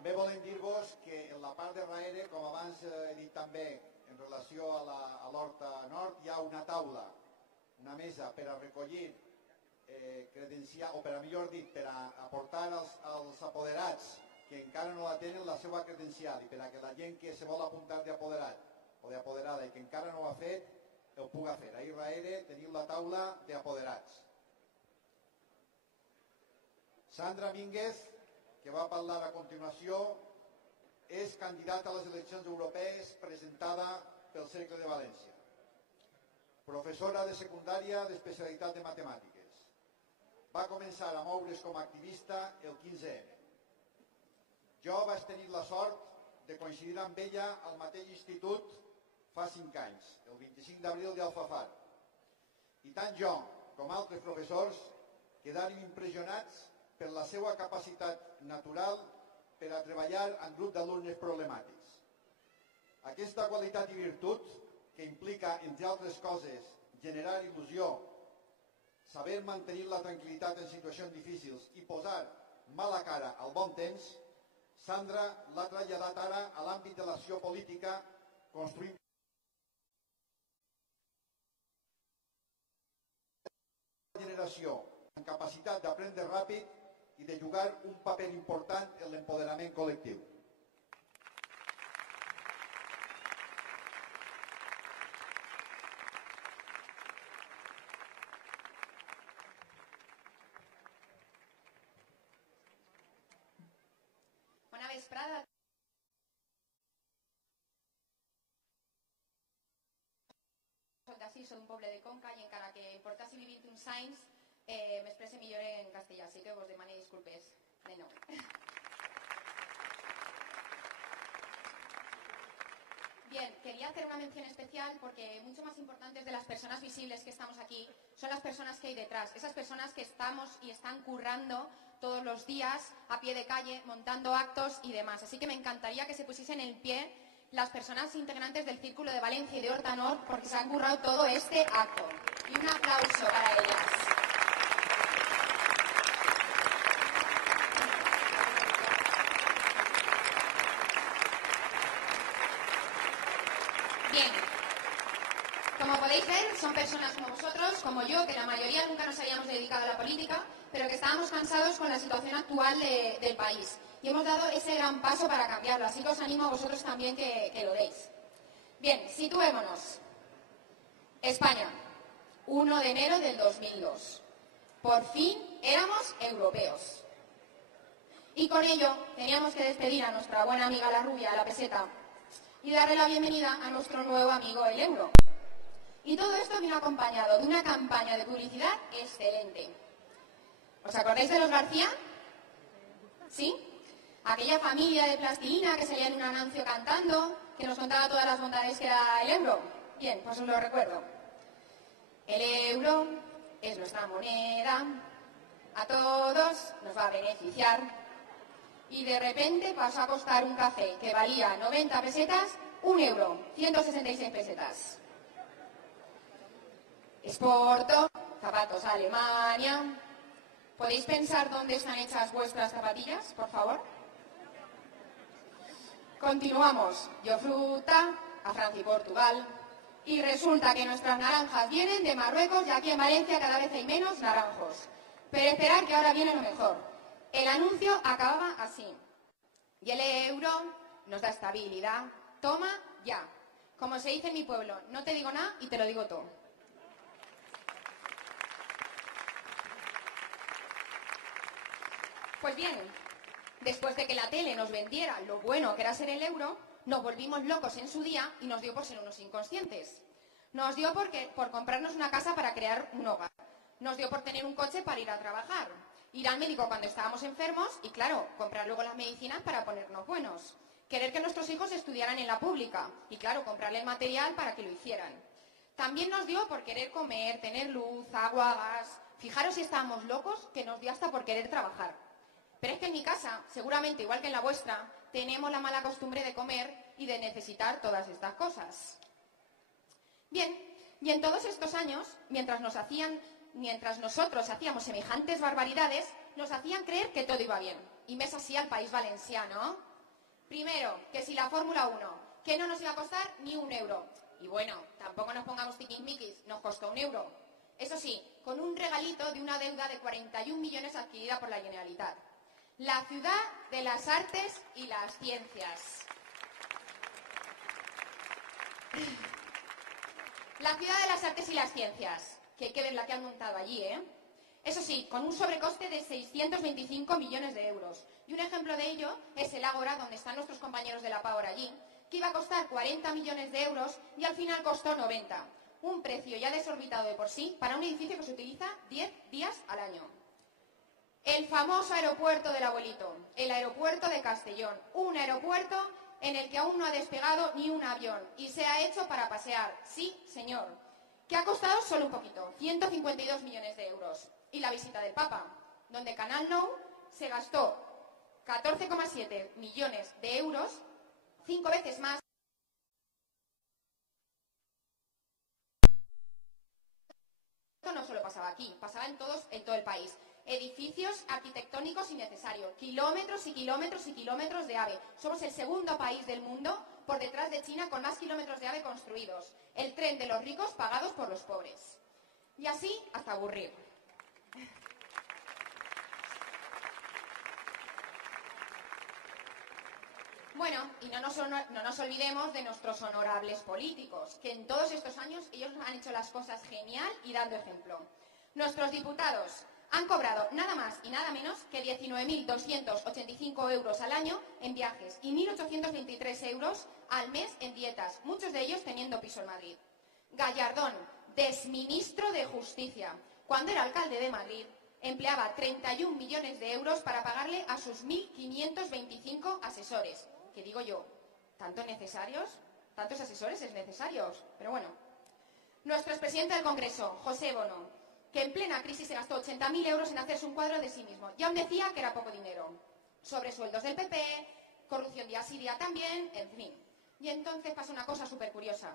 També volem dir-vos que en la part de darrere, com abans he dit també, en relació a l'Horta Nord, hi ha una taula, una mesa per a recollir credencial, o per a millor dit, per a aportar als apoderats que encara no la tenen la seva credencial i per a que la gent que se vol apuntar d'apoderat o d'apoderada i que encara no ho ha fet, ho puga fer. Ahir darrere teniu la taula d'apoderats. Sandra Mínguez, que va parlar a continuació, és candidata a les eleccions europees presentada pel Cercle de València. Professora de secundària d'especialitat de matemàtiques. Va començar a moure's com a activista el 15M. Jo vaig tenir la sort de coincidir amb ella al mateix institut fa 5 anys, el 25 d'abril d'Alfafar. I tant jo com altres professors quedàrem impressionats per la seva capacitat natural per a treballar en grup d'alumnes problemàtics. Aquesta qualitat i virtut, que implica, entre altres coses, generar il·lusió, saber mantenir la tranquil·litat en situacions difícils i posar mala cara al bon temps, Sandra l'ha traslladat ara a l'àmbit de l'acció política, construint una generació amb capacitat d'aprendre ràpid i de jugar un paper important en l'empoderament col·lectiu. Bona vesprada. Soc d'ací, soc d'un poble de Conca i encara que porta així 21 anys m'expresse millor en castellà, así que vos demane disculpes de nou. Bien, quería hacer una mención especial porque mucho más importantes de las personas visibles que estamos aquí son las personas que hay detrás, esas personas que estamos y están currando todos los días a pie de calle, montando actos y demás. Así que me encantaría que se pusiesen en pie las personas integrantes del Círculo de Valencia y de Horta Nord porque se han currado todo este acto. Y un aplauso para ellas. Bien, como podéis ver, son personas como vosotros, como yo, que la mayoría nunca nos habíamos dedicado a la política, pero que estábamos cansados con la situación actual del país. Y hemos dado ese gran paso para cambiarlo, así que os animo a vosotros también que lo deis. Bien, situémonos. España, 1 de enero del 2002. Por fin éramos europeos. Y con ello teníamos que despedir a nuestra buena amiga la rubia, la peseta, y darle la bienvenida a nuestro nuevo amigo el euro. Y todo esto vino acompañado de una campaña de publicidad excelente. ¿Os acordáis de los García? ¿Sí? Aquella familia de plastilina que salía en un anuncio cantando, que nos contaba todas las bondades que era el euro. Bien, pues os lo recuerdo. El euro es nuestra moneda, a todos nos va a beneficiar. Y de repente pasó a costar un café que valía 90 pesetas, 1 euro, 166 pesetas. Exporto, zapatos a Alemania. ¿Podéis pensar dónde están hechas vuestras zapatillas, por favor? Continuamos. Yo fruta, a Francia y Portugal. Y resulta que nuestras naranjas vienen de Marruecos y aquí en Valencia cada vez hay menos naranjos. Pero esperad que ahora viene lo mejor. El anuncio acababa así. Y el euro nos da estabilidad. Toma ya. Como se dice en mi pueblo, no te digo nada y te lo digo todo. Pues bien, después de que la tele nos vendiera lo bueno que era ser el euro, nos volvimos locos en su día y nos dio por ser unos inconscientes. Nos dio por comprarnos una casa para crear un hogar. Nos dio por tener un coche para ir a trabajar. Ir al médico cuando estábamos enfermos y, claro, comprar luego las medicinas para ponernos buenos. Querer que nuestros hijos estudiaran en la pública y, claro, comprarle el material para que lo hicieran. También nos dio por querer comer, tener luz, agua, gas. Fijaros si estábamos locos, que nos dio hasta por querer trabajar. Pero es que en mi casa, seguramente igual que en la vuestra, tenemos la mala costumbre de comer y de necesitar todas estas cosas. Bien, y en todos estos años, mientras nosotros hacíamos semejantes barbaridades, nos hacían creer que todo iba bien. Y mes así al país valenciano. Primero, que si la Fórmula 1, que no nos iba a costar ni un euro. Y bueno, tampoco nos pongamos tiquismiquis, nos costó un euro. Eso sí, con un regalito de una deuda de 41 millones adquirida por la Generalitat. La ciudad de las artes y las ciencias. La ciudad de las artes y las ciencias, que hay que ver la que han montado allí, ¿eh? Eso sí, con un sobrecoste de 625 millones de euros. Y un ejemplo de ello es el Ágora, donde están nuestros compañeros de la PAOR allí, que iba a costar 40 millones de euros y al final costó 90. Un precio ya desorbitado de por sí para un edificio que se utiliza 10 días al año. El famoso aeropuerto del abuelito, el aeropuerto de Castellón, un aeropuerto en el que aún no ha despegado ni un avión y se ha hecho para pasear, sí, señor, que ha costado solo un poquito, 152 millones de euros. Y la visita del Papa, donde Canal Nou se gastó 14,7 millones de euros, 5 veces más. Esto no solo pasaba aquí, pasaba en todo el país. Edificios arquitectónicos innecesarios, kilómetros y kilómetros y kilómetros de AVE. Somos el segundo país del mundo por detrás de China con más kilómetros de AVE construidos. El tren de los ricos pagados por los pobres. Y así hasta aburrir. Bueno, y no nos olvidemos de nuestros honorables políticos, que en todos estos años ellos han hecho las cosas genial y dando ejemplo. Nuestros diputados han cobrado nada más y nada menos que 19.285 euros al año en viajes y 1.823 euros al mes en dietas, muchos de ellos teniendo piso en Madrid. Gallardón, exministro de Justicia, cuando era alcalde de Madrid, empleaba 31 millones de euros para pagarle a sus 1.525 asesores. Que digo yo, ¿tantos asesores es necesarios? Pero bueno. Nuestro expresidente del Congreso, José Bono, que en plena crisis se gastó 80.000 euros en hacerse un cuadro de sí mismo. Y aún decía que era poco dinero. Sobresueldos del PP, corrupción día sí día también, en fin. Y entonces pasa una cosa súper curiosa,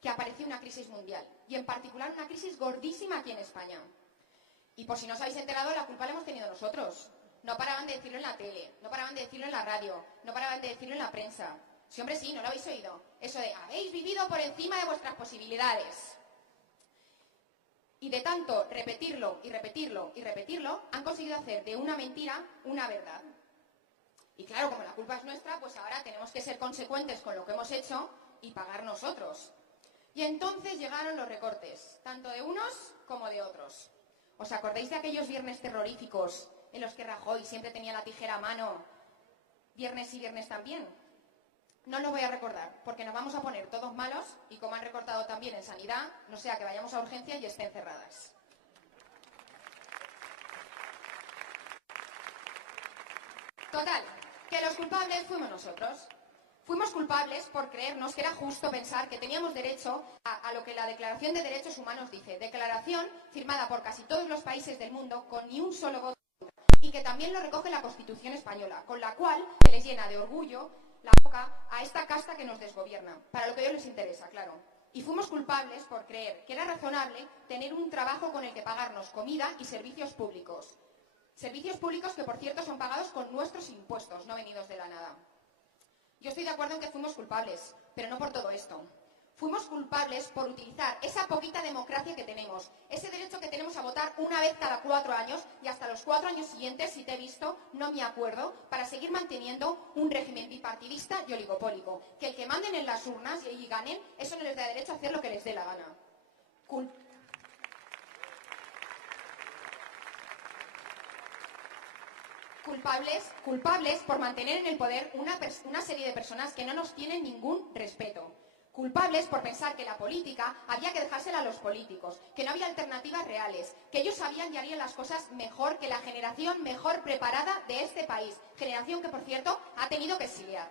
que apareció una crisis mundial. Y en particular una crisis gordísima aquí en España. Y por si no os habéis enterado, la culpa la hemos tenido nosotros. No paraban de decirlo en la tele, no paraban de decirlo en la radio, no paraban de decirlo en la prensa. Sí, hombre, sí, ¿no lo habéis oído? Eso de, habéis vivido por encima de vuestras posibilidades. Y de tanto repetirlo y repetirlo y repetirlo, han conseguido hacer de una mentira una verdad. Y claro, como la culpa es nuestra, pues ahora tenemos que ser consecuentes con lo que hemos hecho y pagar nosotros. Y entonces llegaron los recortes, tanto de unos como de otros. ¿Os acordáis de aquellos viernes terroríficos en los que Rajoy siempre tenía la tijera a mano, viernes y viernes también? No lo voy a recordar, porque nos vamos a poner todos malos y como han recortado también en sanidad, no sea que vayamos a urgencia y estén cerradas. Total, que los culpables fuimos nosotros. Fuimos culpables por creernos que era justo pensar que teníamos derecho a lo que la Declaración de Derechos Humanos dice. Declaración firmada por casi todos los países del mundo con ni un solo voto y que también lo recoge la Constitución española, con la cual se les llena de orgullo la boca a esta casta que nos desgobierna, para lo que a ellos les interesa, claro. Y fuimos culpables por creer que era razonable tener un trabajo con el que pagarnos comida y servicios públicos. Servicios públicos que, por cierto, son pagados con nuestros impuestos, no venidos de la nada. Yo estoy de acuerdo en que fuimos culpables, pero no por todo esto. Fuimos culpables por utilizar esa poquita democracia que tenemos, ese derecho que tenemos a votar una vez cada 4 años y hasta los 4 años siguientes, si te he visto, no me acuerdo, para seguir manteniendo un régimen bipartidista y oligopólico. Que el que manden en las urnas y ganen, eso no les da derecho a hacer lo que les dé la gana. Culpables por mantener en el poder una serie de personas que no nos tienen ningún respeto. Culpables por pensar que la política había que dejársela a los políticos, que no había alternativas reales, que ellos sabían y harían las cosas mejor que la generación mejor preparada de este país. Generación que, por cierto, ha tenido que exiliar.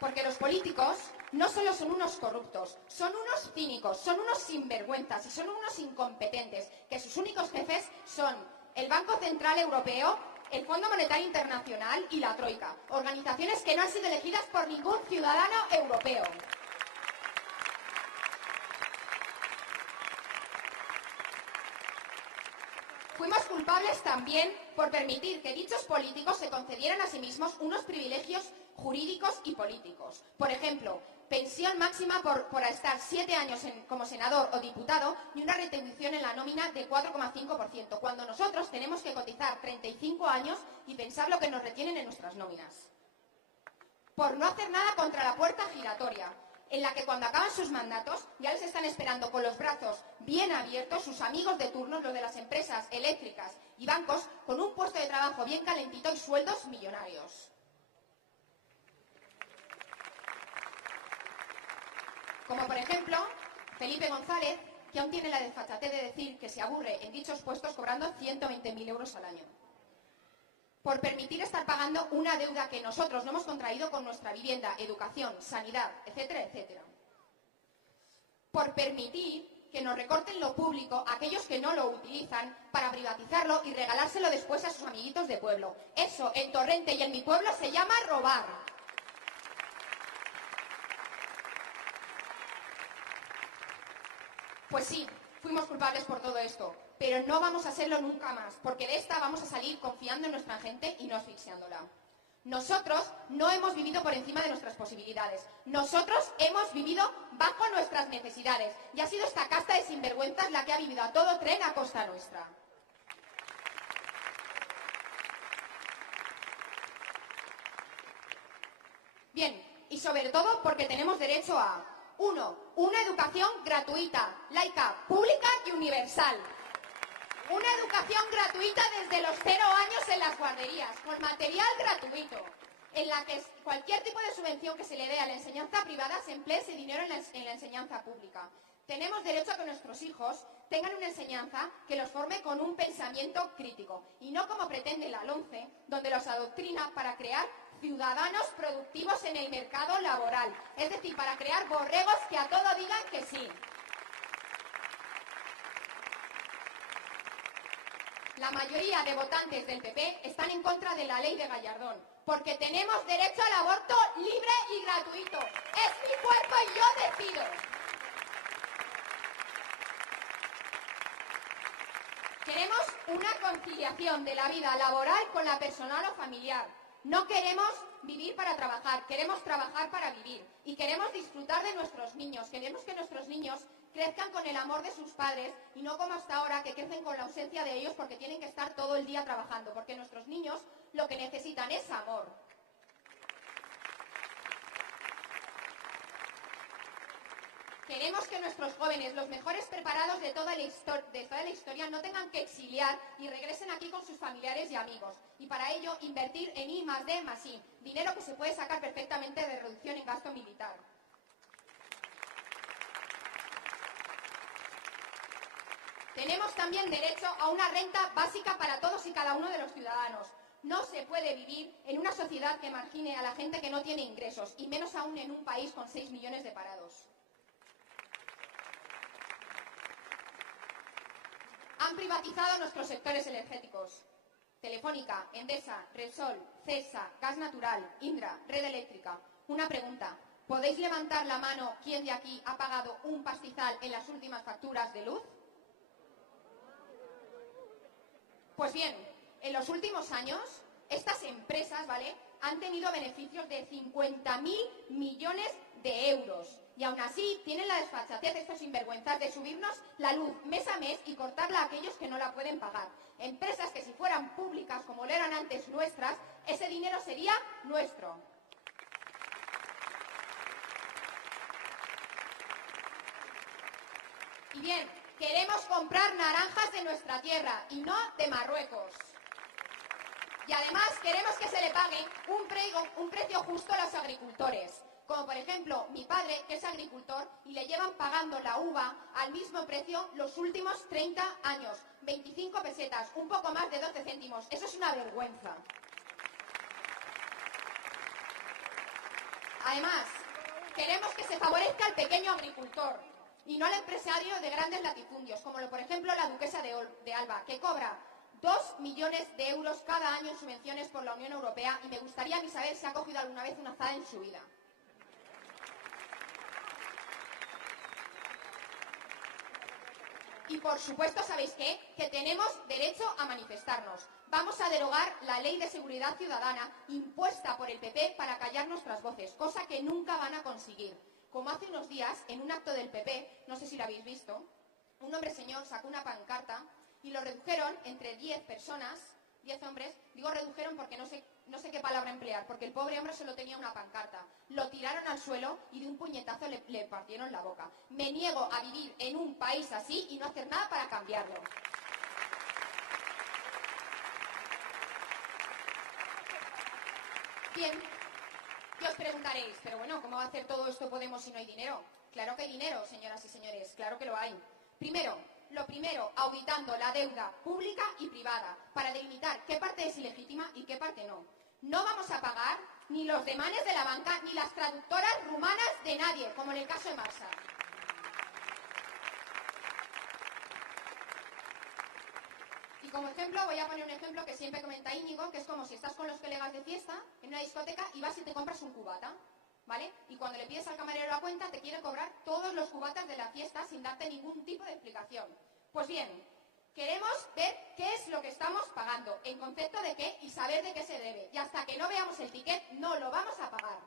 Porque los políticos no solo son unos corruptos, son unos cínicos, son unos sinvergüenzas y son unos incompetentes, que sus únicos jefes son el Banco Central Europeo, el Fondo Monetario Internacional y la Troika, organizaciones que no han sido elegidas por ningún ciudadano europeo. fuimos culpables también por permitir que dichos políticos se concedieran a sí mismos unos privilegios jurídicos y políticos. Por ejemplo, pensión máxima por estar 7 años como senador o diputado y una retribución en la nómina del 4,5%, cuando nosotros tenemos que cotizar 35 años y pensar lo que nos retienen en nuestras nóminas. Por no hacer nada contra la puerta giratoria, en la que cuando acaban sus mandatos ya les están esperando con los brazos bien abiertos sus amigos de turno, los de las empresas eléctricas y bancos, con un puesto de trabajo bien calentito y sueldos millonarios. Como por ejemplo, Felipe González, que aún tiene la desfachatez de decir que se aburre en dichos puestos cobrando 120.000 euros al año. Por permitir estar pagando una deuda que nosotros no hemos contraído con nuestra vivienda, educación, sanidad, etcétera, etcétera. Por permitir que nos recorten lo público aquellos que no lo utilizan para privatizarlo y regalárselo después a sus amiguitos de pueblo. Eso, en Torrente y en mi pueblo, se llama robar. Pues sí, fuimos culpables por todo esto, pero no vamos a serlo nunca más, porque de esta vamos a salir confiando en nuestra gente y no asfixiándola. Nosotros no hemos vivido por encima de nuestras posibilidades. Nosotros hemos vivido bajo nuestras necesidades. Y ha sido esta casta de sinvergüenzas la que ha vivido a todo tren a costa nuestra. Bien, y sobre todo porque tenemos derecho a 1. Una educación gratuita, laica, pública y universal. Una educación gratuita desde los 0 años en las guarderías, con material gratuito, en la que cualquier tipo de subvención que se le dé a la enseñanza privada se emplee ese dinero en la enseñanza pública. Tenemos derecho a que nuestros hijos tengan una enseñanza que los forme con un pensamiento crítico, y no como pretende la LOMCE, donde los adoctrina para crear ciudadanos productivos en el mercado laboral, es decir, para crear borregos que a todo digan que sí. La mayoría de votantes del PP están en contra de la ley de Gallardón, porque tenemos derecho al aborto libre y gratuito. Es mi cuerpo y yo decido. Queremos una conciliación de la vida laboral con la personal o familiar. No queremos vivir para trabajar, queremos trabajar para vivir. Y queremos disfrutar de nuestros niños. Queremos que nuestros niños crezcan con el amor de sus padres y no como hasta ahora, que crecen con la ausencia de ellos porque tienen que estar todo el día trabajando. Porque nuestros niños lo que necesitan es amor. Queremos que nuestros jóvenes, los mejores preparados de toda la historia, no tengan que exiliar y regresen aquí con sus familiares y amigos. Y para ello, invertir en I+D+I, dinero que se puede sacar perfectamente de reducción en gasto militar. Tenemos también derecho a una renta básica para todos y cada uno de los ciudadanos. No se puede vivir en una sociedad que margine a la gente que no tiene ingresos, y menos aún en un país con 6 millones de parados. Han privatizado nuestros sectores energéticos. Telefónica, Endesa, Repsol, CESA, Gas Natural, Indra, Red Eléctrica. Una pregunta. ¿Podéis levantar la mano quién de aquí ha pagado un pastizal en las últimas facturas de luz? Pues bien, en los últimos años, estas empresas, ¿vale?, han tenido beneficios de 50.000 millones de euros. Y aún así tienen la desfachatez de estos sinvergüenzas de subirnos la luz mes a mes y cortarla a aquellos que no la pueden pagar. Empresas que si fueran públicas como lo eran antes nuestras, ese dinero sería nuestro. Y bien, queremos comprar naranjas de nuestra tierra y no de Marruecos. Y además queremos que se le pague un precio justo a los agricultores. Como por ejemplo mi padre, que es agricultor, y le llevan pagando la uva al mismo precio los últimos 30 años. 25 pesetas, un poco más de 12 céntimos. Eso es una vergüenza. Además, queremos que se favorezca al pequeño agricultor y no al empresario de grandes latifundios, como por ejemplo la duquesa de Alba, que cobra 2 millones de euros cada año en subvenciones por la Unión Europea, y me gustaría a mí saber si ha cogido alguna vez una azada en su vida. Y por supuesto, ¿sabéis qué? Que tenemos derecho a manifestarnos. Vamos a derogar la Ley de Seguridad Ciudadana impuesta por el PP para callar nuestras voces, cosa que nunca van a conseguir. Como hace unos días, en un acto del PP, no sé si lo habéis visto, un hombre señor sacó una pancarta y lo redujeron entre 10 personas, 10 hombres, digo redujeron porque no sé qué palabra emplear, porque el pobre hombre solo tenía una pancarta. Lo tiraron al suelo y de un puñetazo le partieron la boca. Me niego a vivir en un país así y no hacer nada para cambiarlo. Bien, y os preguntaréis, pero bueno, ¿cómo va a hacer todo esto Podemos si no hay dinero? Claro que hay dinero, señoras y señores, claro que lo hay. Lo primero, auditando la deuda pública y privada para delimitar qué parte es ilegítima y qué parte no. No vamos a pagar ni los demanes de la banca ni las traductoras rumanas de nadie, como en el caso de Marsa. Y como ejemplo, voy a poner un ejemplo que siempre comenta Íñigo, que es como si estás con los colegas de fiesta en una discoteca y vas y te compras un cubata, ¿vale? Y cuando le pides al camarero la cuenta, te quiere cobrar todos los cubatas de la fiesta sin darte ningún tipo de explicación. Pues bien, queremos ver qué es lo que estamos pagando, en concepto de qué y saber de qué se debe. Y hasta que no veamos el ticket, no lo vamos a pagar.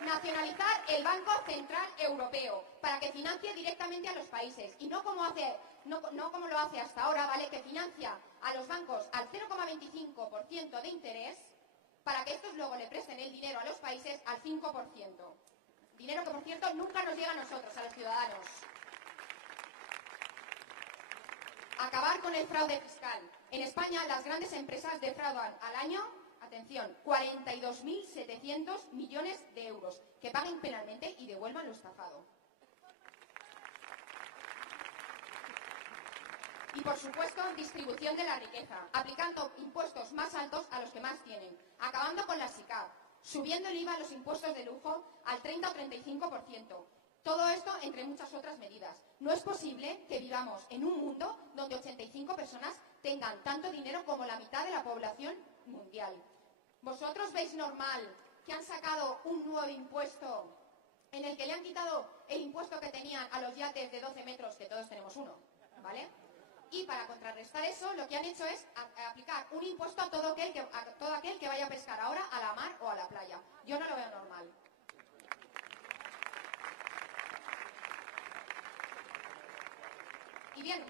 Nacionalizar el Banco Central Europeo para que financie directamente a los países y no como lo hace hasta ahora, ¿vale? Que financia a los bancos al 0,25% de interés para que estos luego le presten el dinero a los países al 5%. Dinero que, por cierto, nunca nos llega a nosotros, a los ciudadanos. Acabar con el fraude fiscal. En España, las grandes empresas defraudan al año, atención, 42.700 millones de euros, que paguen penalmente y devuelvan lo estafado. Y, por supuesto, distribución de la riqueza, aplicando impuestos más altos a los que más tienen, acabando con la SICAV, subiendo el IVA a los impuestos de lujo al 30 o 35%. Todo esto entre muchas otras medidas. No es posible que vivamos en un mundo donde 85 personas tengan tanto dinero como la mitad de la población mundial. ¿Vosotros veis normal que han sacado un nuevo impuesto en el que le han quitado el impuesto que tenían a los yates de 12 metros, que todos tenemos uno, ¿vale? Y para contrarrestar eso, lo que han hecho es aplicar un impuesto a todo aquel que vaya a pescar ahora a la mar o a la playa. Yo no lo veo normal. Y bien,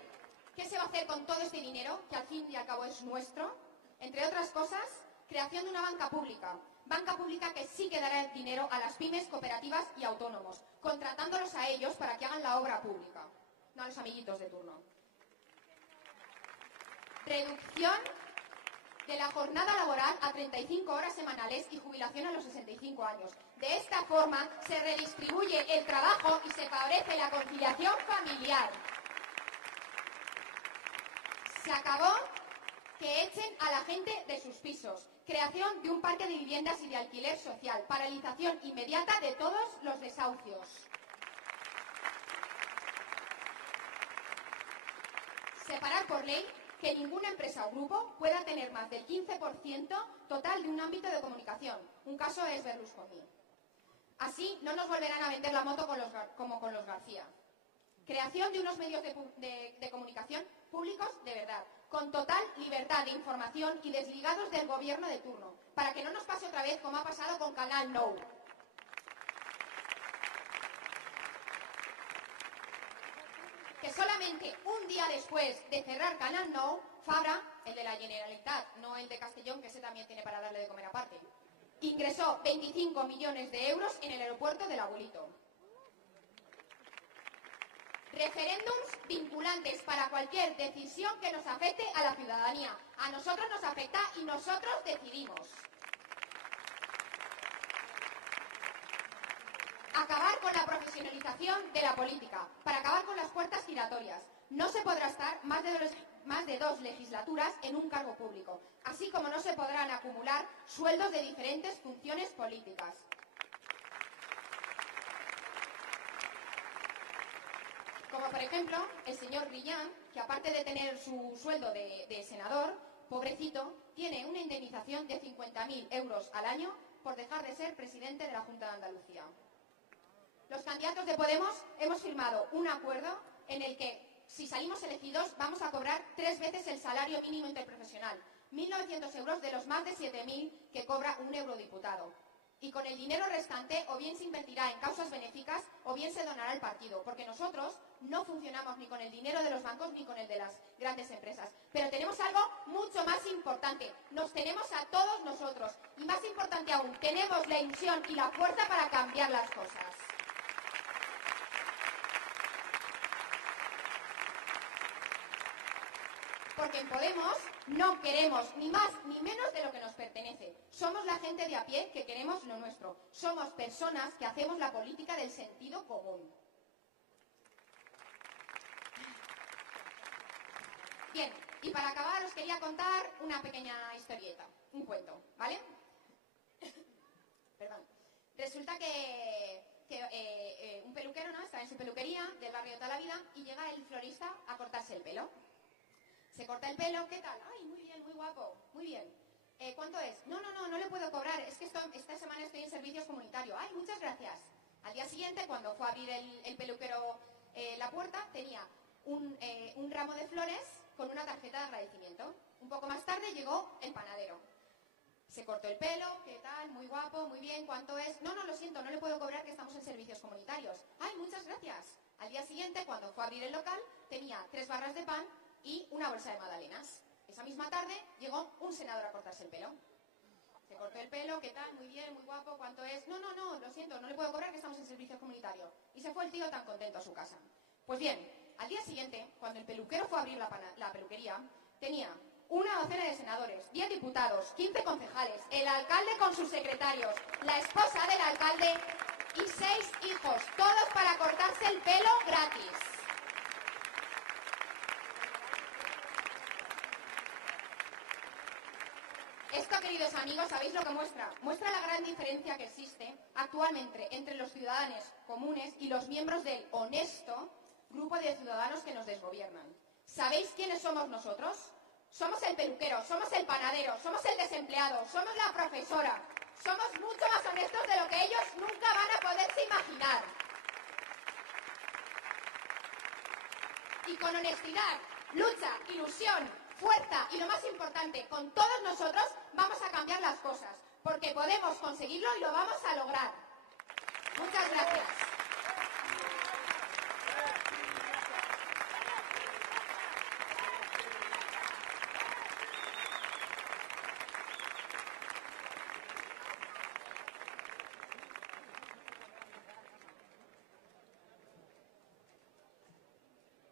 ¿qué se va a hacer con todo este dinero, que al fin y al cabo es nuestro? Entre otras cosas, creación de una banca pública que sí que dará el dinero a las pymes, cooperativas y autónomos, contratándolos a ellos para que hagan la obra pública, no a los amiguitos de turno. Reducción de la jornada laboral a 35 horas semanales y jubilación a los 65 años. De esta forma se redistribuye el trabajo y se favorece la conciliación familiar. Se acabó que echen a la gente de sus pisos. Creación de un parque de viviendas y de alquiler social. Paralización inmediata de todos los desahucios. Separar por ley que ninguna empresa o grupo pueda tener más del 15% total de un ámbito de comunicación. Un caso es Berlusconi. Así no nos volverán a vender la moto como con los García. Creación de unos medios de comunicación públicos de verdad, con total libertad de información y desligados del gobierno de turno, para que no nos pase otra vez como ha pasado con Canal Nou. Que solamente un día después de cerrar Canal Nou, Fabra, el de la Generalitat, no el de Castellón, que ese también tiene para darle de comer aparte, ingresó 25 millones de euros en el aeropuerto del Abuelito. Referéndums vinculantes para cualquier decisión que nos afecte a la ciudadanía. A nosotros nos afecta y nosotros decidimos. Acabar con la profesionalización de la política, para acabar con las puertas giratorias. No se podrá estar más de 2 legislaturas en un cargo público, así como no se podrán acumular sueldos de diferentes funciones políticas. Como por ejemplo, el señor Grillán, que aparte de tener su sueldo de senador, pobrecito, tiene una indemnización de 50.000 euros al año por dejar de ser presidente de la Junta de Andalucía. Los candidatos de Podemos hemos firmado un acuerdo en el que, si salimos elegidos, vamos a cobrar 3 veces el salario mínimo interprofesional, 1.900 euros de los más de 7.000 que cobra un eurodiputado. Y con el dinero restante o bien se invertirá en causas benéficas o bien se donará al partido, porque nosotros no funcionamos ni con el dinero de los bancos ni con el de las grandes empresas. Pero tenemos algo mucho más importante, nos tenemos a todos nosotros. Y más importante aún, tenemos la ilusión y la fuerza para cambiar las cosas. Porque en Podemos no queremos ni más ni menos de lo que nos pertenece. Somos la gente de a pie que queremos lo nuestro. Somos personas que hacemos la política del sentido común. Bien, y para acabar os quería contar una pequeña historieta, un cuento, ¿vale? Perdón. Resulta que un peluquero, ¿no?, estaba en su peluquería del barrio de toda la vida y llega el florista a cortarse el pelo. Se corta el pelo, ¿qué tal? Ay, muy bien, muy guapo, muy bien. ¿Cuánto es? No le puedo cobrar, es que esta semana estoy en servicios comunitarios. Ay, muchas gracias. Al día siguiente, cuando fue a abrir el peluquero la puerta, tenía un ramo de flores con una tarjeta de agradecimiento. Un poco más tarde llegó el panadero. Se cortó el pelo, ¿qué tal? Muy guapo, muy bien, ¿cuánto es? No, lo siento, no le puedo cobrar que estamos en servicios comunitarios. Ay, muchas gracias. Al día siguiente, cuando fue a abrir el local, tenía 3 barras de pan y una bolsa de magdalenas. Esa misma tarde llegó un senador a cortarse el pelo. Se cortó el pelo, ¿qué tal? Muy bien, muy guapo, ¿cuánto es? No, lo siento, no le puedo cobrar que estamos en servicio comunitario. Y se fue el tío tan contento a su casa. Pues bien, al día siguiente, cuando el peluquero fue a abrir la peluquería, tenía una docena de senadores, 10 diputados, 15 concejales, el alcalde con sus secretarios, la esposa del alcalde y 6 hijos, todos para cortarse el pelo gratis. Esto, queridos amigos, ¿sabéis lo que muestra? Muestra la gran diferencia que existe actualmente entre los ciudadanos comunes y los miembros del honesto grupo de ciudadanos que nos desgobiernan. ¿Sabéis quiénes somos nosotros? Somos el peluquero, somos el panadero, somos el desempleado, somos la profesora. Somos mucho más honestos de lo que ellos nunca van a poderse imaginar. Y con honestidad, lucha, ilusión, fuerza y lo más importante, con todos nosotros vamos a cambiar las cosas, porque podemos conseguirlo y lo vamos a lograr. Muchas gracias.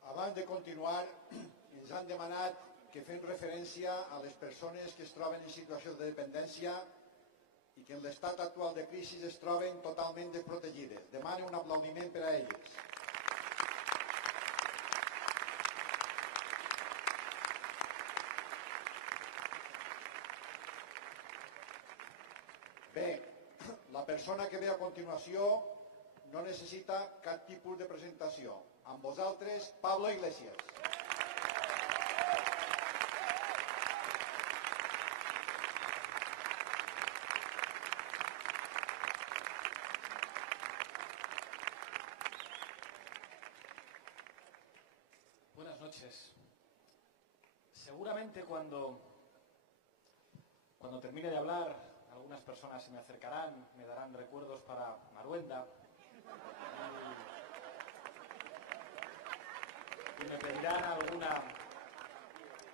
Abans de continuar, ens han demanat que fem referència a les persones que es troben en situació de dependència i que en l'estat actual de crisi es troben totalment desprotegides. Demano un aplaudiment per a elles. Bé, la persona que ve a continuació no necessita cap tipus de presentació. Amb vosaltres, Pablo Iglesias. Buenas noches. Seguramente cuando termine de hablar, algunas personas se me acercarán, me darán recuerdos para Maruenda y me pedirán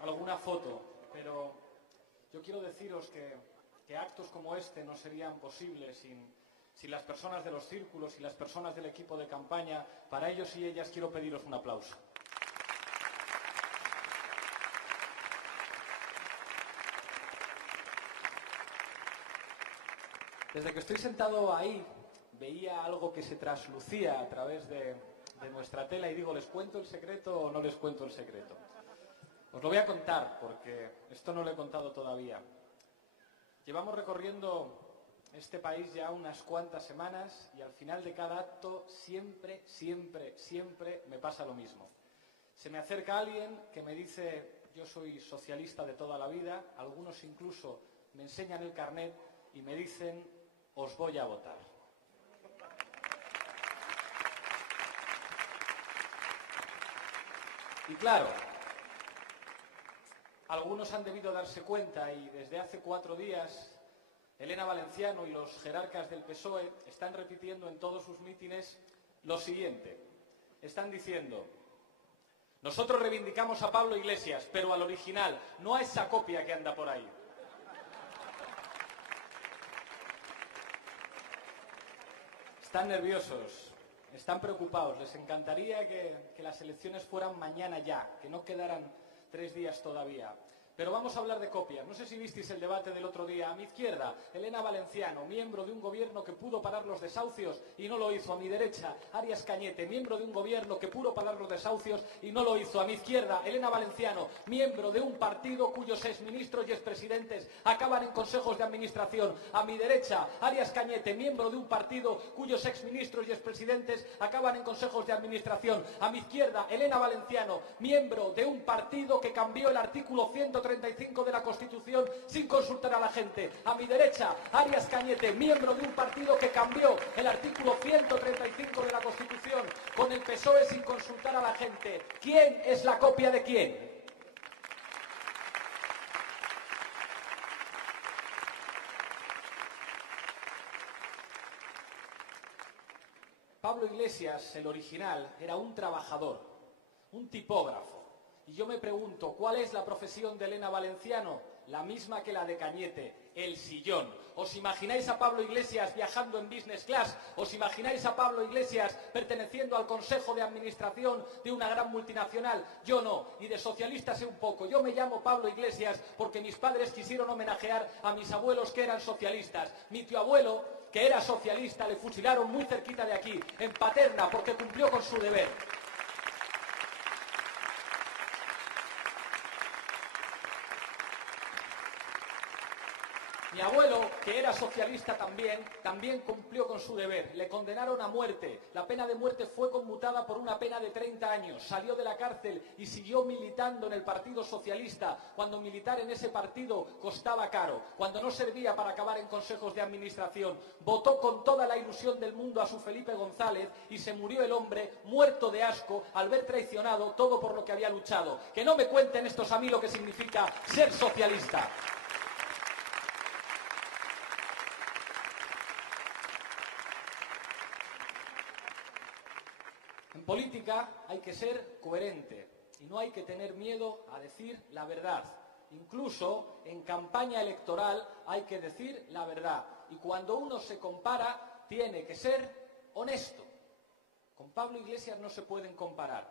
alguna foto, pero yo quiero deciros que actos como este no serían posibles sin las personas de los círculos y las personas del equipo de campaña. Para ellos y ellas quiero pediros un aplauso. Desde que estoy sentado ahí, veía algo que se traslucía a través de nuestra tela y digo, ¿les cuento el secreto o no les cuento el secreto? Os lo voy a contar porque esto no lo he contado todavía. Llevamos recorriendo este país ya unas cuantas semanas y al final de cada acto siempre me pasa lo mismo. Se me acerca alguien que me dice, yo soy socialista de toda la vida, algunos incluso me enseñan el carnet y me dicen, os voy a votar. Y claro, algunos han debido darse cuenta y desde hace 4 días Elena Valenciano y los jerarcas del PSOE están repitiendo en todos sus mítines lo siguiente. Están diciendo: nosotros reivindicamos a Pablo Iglesias, pero al original, no a esa copia que anda por ahí. Están nerviosos, están preocupados, les encantaría que las elecciones fueran mañana ya, que no quedaran 3 días todavía. Pero vamos a hablar de copias. No sé si visteis el debate del otro día. A mi izquierda, Elena Valenciano, miembro de un gobierno que pudo parar los desahucios y no lo hizo. A mi derecha, Arias Cañete, miembro de un gobierno que pudo parar los desahucios y no lo hizo. A mi izquierda, Elena Valenciano, miembro de un partido cuyos exministros y expresidentes acaban en consejos de administración. A mi derecha, Arias Cañete, miembro de un partido cuyos exministros y expresidentes acaban en consejos de administración. A mi izquierda, Elena Valenciano, miembro de un partido que cambió el artículo 135 de la Constitución sin consultar a la gente. A mi derecha, Arias Cañete, miembro de un partido que cambió el artículo 135 de la Constitución con el PSOE sin consultar a la gente. ¿Quién es la copia de quién? Pablo Iglesias, el original, era un trabajador, un tipógrafo. Y yo me pregunto, ¿cuál es la profesión de Elena Valenciano? La misma que la de Cañete, el sillón. ¿Os imagináis a Pablo Iglesias viajando en business class? ¿Os imagináis a Pablo Iglesias perteneciendo al consejo de administración de una gran multinacional? Yo no, y de socialista sé un poco. Yo me llamo Pablo Iglesias porque mis padres quisieron homenajear a mis abuelos que eran socialistas. Mi tío abuelo, que era socialista, le fusilaron muy cerquita de aquí, en Paterna, porque cumplió con su deber. Mi abuelo, que era socialista también cumplió con su deber. Le condenaron a muerte. La pena de muerte fue conmutada por una pena de 30 años. Salió de la cárcel y siguió militando en el Partido Socialista, cuando militar en ese partido costaba caro, cuando no servía para acabar en consejos de administración. Votó con toda la ilusión del mundo a su Felipe González y se murió el hombre muerto de asco al ver traicionado todo por lo que había luchado. Que no me cuenten estos a mí lo que significa ser socialista. En política hay que ser coherente y no hay que tener miedo a decir la verdad. Incluso en campaña electoral hay que decir la verdad. Y cuando uno se compara, tiene que ser honesto. Con Pablo Iglesias no se pueden comparar.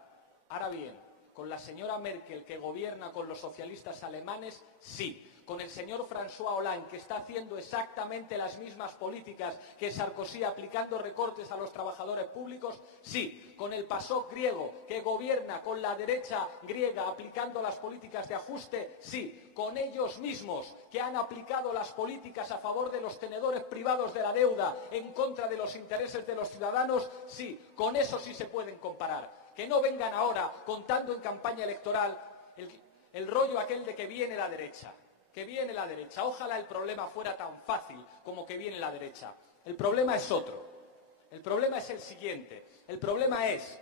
Ahora bien, con la señora Merkel, que gobierna con los socialistas alemanes, sí. Con el señor François Hollande, que está haciendo exactamente las mismas políticas que Sarkozy, aplicando recortes a los trabajadores públicos, sí. Con el PASOK griego, que gobierna con la derecha griega aplicando las políticas de ajuste, sí. Con ellos mismos, que han aplicado las políticas a favor de los tenedores privados de la deuda en contra de los intereses de los ciudadanos, sí. Con eso sí se pueden comparar. Que no vengan ahora contando en campaña electoral el rollo aquel de que viene la derecha. Que viene la derecha. Ojalá el problema fuera tan fácil como que viene la derecha. El problema es otro. El problema es el siguiente. El problema es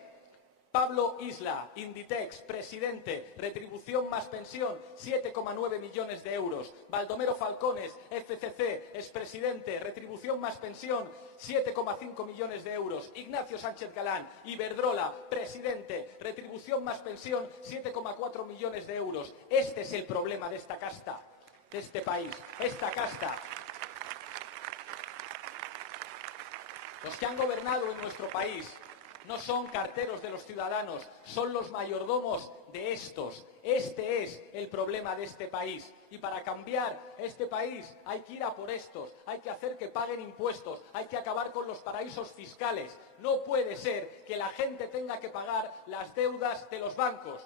Pablo Isla, Inditex, presidente, retribución más pensión, 7,9 millones de euros. Baldomero Falcones, FCC, expresidente, retribución más pensión, 7,5 millones de euros. Ignacio Sánchez Galán, Iberdrola, presidente, retribución más pensión, 7,4 millones de euros. Este es el problema de esta casta, de este país, esta casta. Los que han gobernado en nuestro país no son carteros de los ciudadanos, son los mayordomos de estos. Este es el problema de este país. Y para cambiar este país hay que ir a por estos, hay que hacer que paguen impuestos, hay que acabar con los paraísos fiscales. No puede ser que la gente tenga que pagar las deudas de los bancos.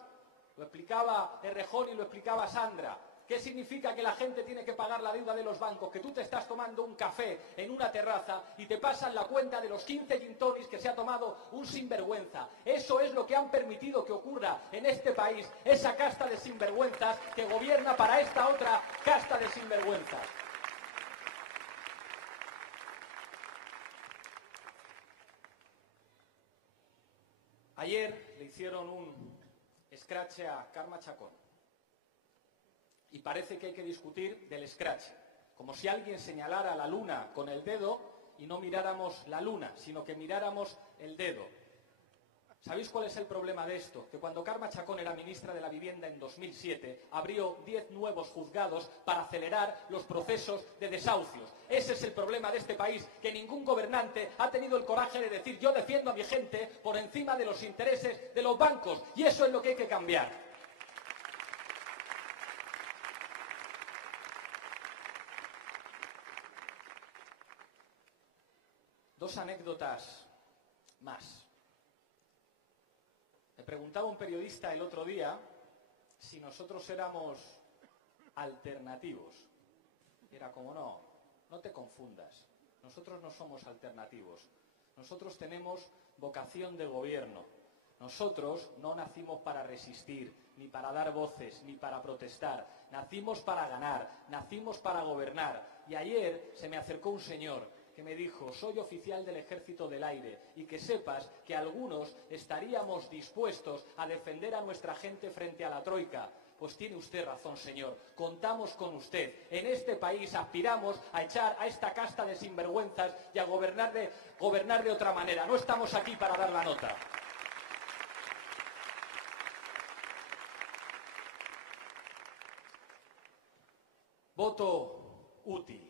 Lo explicaba Errejón y lo explicaba Sandra. ¿Qué significa que la gente tiene que pagar la deuda de los bancos? Que tú te estás tomando un café en una terraza y te pasan la cuenta de los 15 gin tonics que se ha tomado un sinvergüenza. Eso es lo que han permitido que ocurra en este país, esa casta de sinvergüenzas que gobierna para esta otra casta de sinvergüenzas. Ayer le hicieron un escrache a Carme Chacón. Y parece que hay que discutir del escrache, como si alguien señalara la luna con el dedo y no miráramos la luna, sino que miráramos el dedo. ¿Sabéis cuál es el problema de esto? Que cuando Carme Chacón era ministra de la Vivienda en 2007, abrió 10 nuevos juzgados para acelerar los procesos de desahucios. Ese es el problema de este país, que ningún gobernante ha tenido el coraje de decir yo defiendo a mi gente por encima de los intereses de los bancos, y eso es lo que hay que cambiar. Dos anécdotas más. Me preguntaba un periodista el otro día si nosotros éramos alternativos. Y era como, no te confundas. Nosotros no somos alternativos. Nosotros tenemos vocación de gobierno. Nosotros no nacimos para resistir, ni para dar voces, ni para protestar. Nacimos para ganar, nacimos para gobernar. Y ayer se me acercó un señor que me dijo, soy oficial del Ejército del Aire, y que sepas que algunos estaríamos dispuestos a defender a nuestra gente frente a la troika. Pues tiene usted razón, señor, contamos con usted. En este país aspiramos a echar a esta casta de sinvergüenzas y a gobernar de otra manera. No estamos aquí para dar la nota. Voto útil.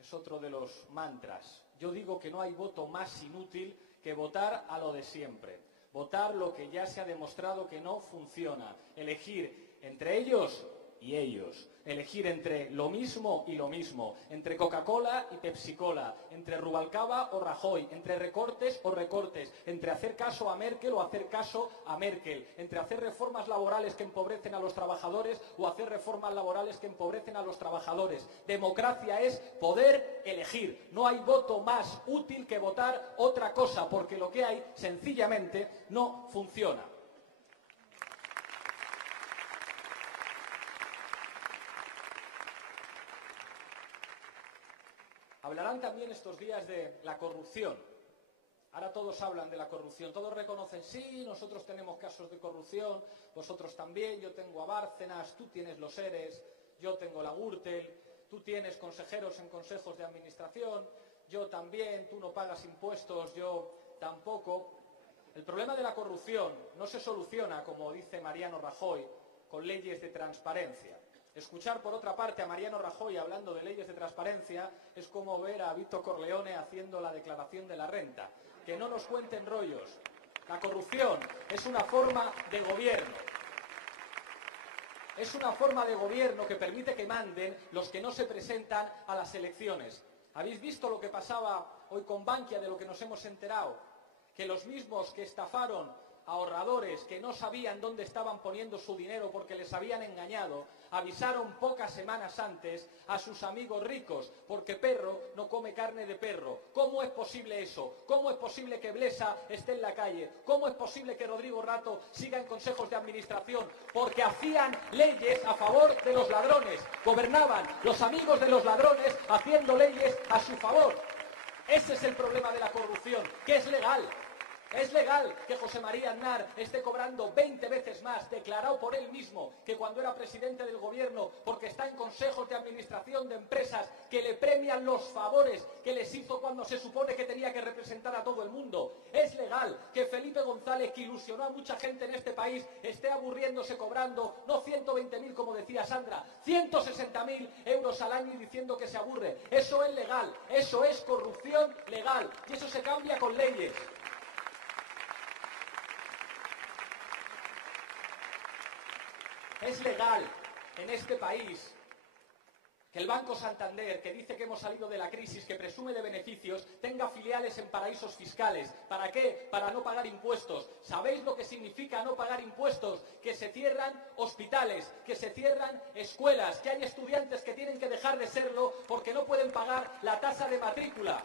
Es otro de los mantras. Yo digo que no hay voto más inútil que votar a lo de siempre. Votar lo que ya se ha demostrado que no funciona. Elegir entre ellos y ellos. Elegir entre lo mismo y lo mismo. Entre Coca-Cola y Pepsi-Cola. Entre Rubalcaba o Rajoy. Entre recortes o recortes. Entre hacer caso a Merkel o hacer caso a Merkel. Entre hacer reformas laborales que empobrecen a los trabajadores o hacer reformas laborales que empobrecen a los trabajadores. Democracia es poder elegir. No hay voto más útil que votar otra cosa, porque lo que hay sencillamente no funciona. Hablarán también estos días de la corrupción. Ahora todos hablan de la corrupción, todos reconocen, sí, nosotros tenemos casos de corrupción, vosotros también, yo tengo a Bárcenas, tú tienes los ERES, yo tengo la Gürtel, tú tienes consejeros en consejos de administración, yo también, tú no pagas impuestos, yo tampoco. El problema de la corrupción no se soluciona, como dice Mariano Rajoy, con leyes de transparencia. Escuchar, por otra parte, a Mariano Rajoy hablando de leyes de transparencia es como ver a Vito Corleone haciendo la declaración de la renta. Que no nos cuenten rollos. La corrupción es una forma de gobierno. Es una forma de gobierno que permite que manden los que no se presentan a las elecciones. ¿Habéis visto lo que pasaba hoy con Bankia, de lo que nos hemos enterado? Que los mismos que estafaron a ahorradores que no sabían dónde estaban poniendo su dinero porque les habían engañado, avisaron pocas semanas antes a sus amigos ricos, porque perro no come carne de perro. ¿Cómo es posible eso? ¿Cómo es posible que Blesa esté en la calle? ¿Cómo es posible que Rodrigo Rato siga en consejos de administración? Porque hacían leyes a favor de los ladrones. Gobernaban los amigos de los ladrones haciendo leyes a su favor. Ese es el problema de la corrupción, que es legal. Es legal que José María Aznar esté cobrando 20 veces más, declarado por él mismo, que cuando era presidente del gobierno, porque está en consejos de administración de empresas que le premian los favores que les hizo cuando se supone que tenía que representar a todo el mundo. Es legal que Felipe González, que ilusionó a mucha gente en este país, esté aburriéndose cobrando, no 120.000 como decía Sandra, 160.000 euros al año y diciendo que se aburre. Eso es legal, eso es corrupción legal, y eso se cambia con leyes. Es legal en este país que el Banco Santander, que dice que hemos salido de la crisis, que presume de beneficios, tenga filiales en paraísos fiscales. ¿Para qué? Para no pagar impuestos. ¿Sabéis lo que significa no pagar impuestos? Que se cierran hospitales, que se cierran escuelas, que hay estudiantes que tienen que dejar de serlo porque no pueden pagar la tasa de matrícula.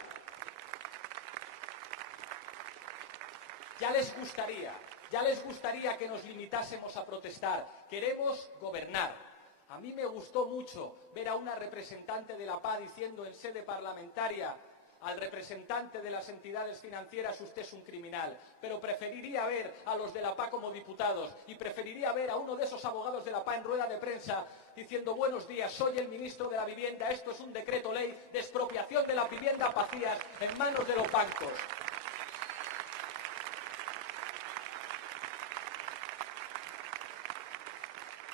Ya les gustaría que nos limitásemos a protestar. Queremos gobernar. A mí me gustó mucho ver a una representante de la PA diciendo en sede parlamentaria, al representante de las entidades financieras, usted es un criminal, pero preferiría ver a los de la PA como diputados y preferiría ver a uno de esos abogados de la PA en rueda de prensa diciendo: buenos días, soy el ministro de la Vivienda, esto es un decreto ley de expropiación de las viviendas vacías en manos de los bancos.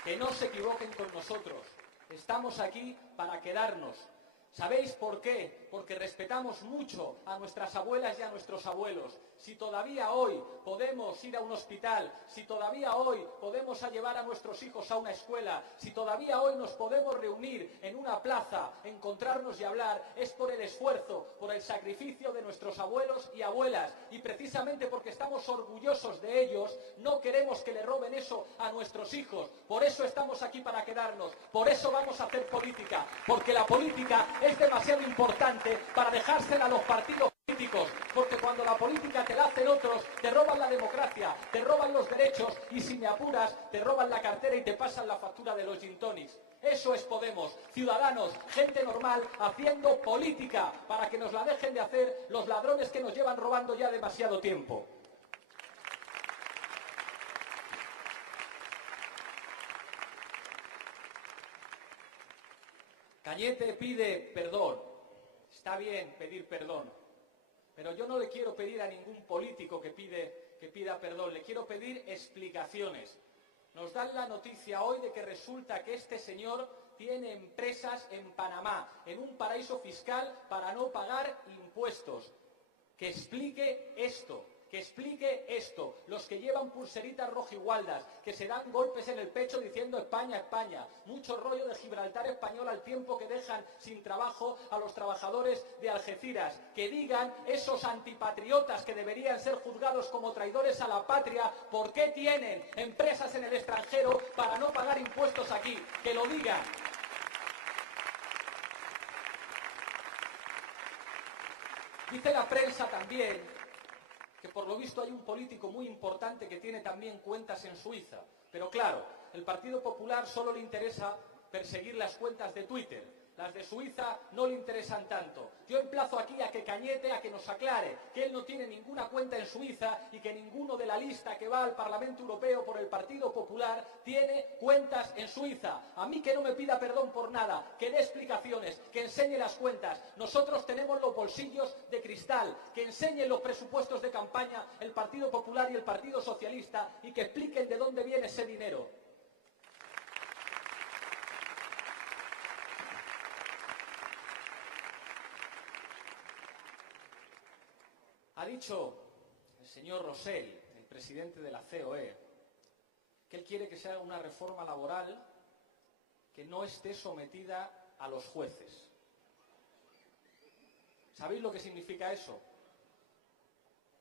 Que no se equivoquen con nosotros, estamos aquí para quedarnos. ¿Sabéis por qué? Porque respetamos mucho a nuestras abuelas y a nuestros abuelos. Si todavía hoy podemos ir a un hospital, si todavía hoy podemos llevar a nuestros hijos a una escuela, si todavía hoy nos podemos reunir en una plaza, encontrarnos y hablar, es por el esfuerzo, por el sacrificio de nuestros abuelos y abuelas. Y precisamente porque estamos orgullosos de ellos, no queremos que le roben eso a nuestros hijos. Por eso estamos aquí para quedarnos, por eso vamos a hacer política, porque la política es demasiado importante para dejársela a los partidos políticos, porque cuando la política te la hacen otros, te roban la democracia, te roban los derechos y, si me apuras, te roban la cartera y te pasan la factura de los gin tonics. Eso es Podemos, ciudadanos, gente normal, haciendo política para que nos la dejen de hacer los ladrones que nos llevan robando ya demasiado tiempo. Cañete pide perdón. Está bien pedir perdón, pero yo no le quiero pedir a ningún político que pida perdón, le quiero pedir explicaciones. Nos dan la noticia hoy de que resulta que este señor tiene empresas en Panamá, en un paraíso fiscal, para no pagar impuestos. Que explique esto. Que explique esto, los que llevan pulseritas rojigualdas, que se dan golpes en el pecho diciendo España, España, mucho rollo de Gibraltar español al tiempo que dejan sin trabajo a los trabajadores de Algeciras, que digan esos antipatriotas que deberían ser juzgados como traidores a la patria, ¿por qué tienen empresas en el extranjero para no pagar impuestos aquí? Que lo digan. Dice la prensa también que por lo visto hay un político muy importante que tiene también cuentas en Suiza. Pero claro, el Partido Popular solo le interesa perseguir las cuentas de Twitter. Las de Suiza no le interesan tanto. Yo emplazo aquí a que Cañete, a que nos aclare que él no tiene ninguna cuenta en Suiza y que ninguno de la lista que va al Parlamento Europeo por el Partido Popular tiene cuentas en Suiza. A mí que no me pida perdón por nada, que dé explicaciones, que enseñe las cuentas. Nosotros tenemos los bolsillos de cristal, que enseñen los presupuestos de campaña el Partido Popular y el Partido Socialista y que expliquen de dónde viene ese dinero. Ha dicho el señor Rosell, el presidente de la COE, que él quiere que se haga una reforma laboral que no esté sometida a los jueces. ¿Sabéis lo que significa eso?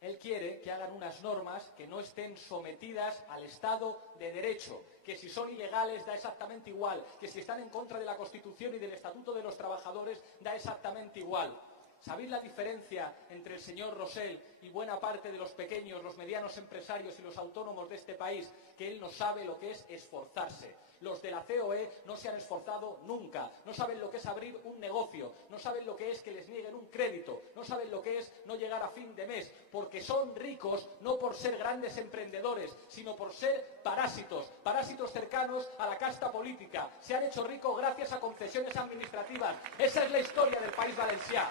Él quiere que hagan unas normas que no estén sometidas al Estado de Derecho, que si son ilegales da exactamente igual, que si están en contra de la Constitución y del Estatuto de los Trabajadores da exactamente igual. ¿Sabéis la diferencia entre el señor Rosell y buena parte de los pequeños, los medianos empresarios y los autónomos de este país? Que él no sabe lo que es esforzarse. Los de la COE no se han esforzado nunca, no saben lo que es abrir un negocio, no saben lo que es que les nieguen un crédito, no saben lo que es no llegar a fin de mes, porque son ricos no por ser grandes emprendedores, sino por ser parásitos, parásitos cercanos a la casta política. Se han hecho ricos gracias a concesiones administrativas. Esa es la historia del País Valencià.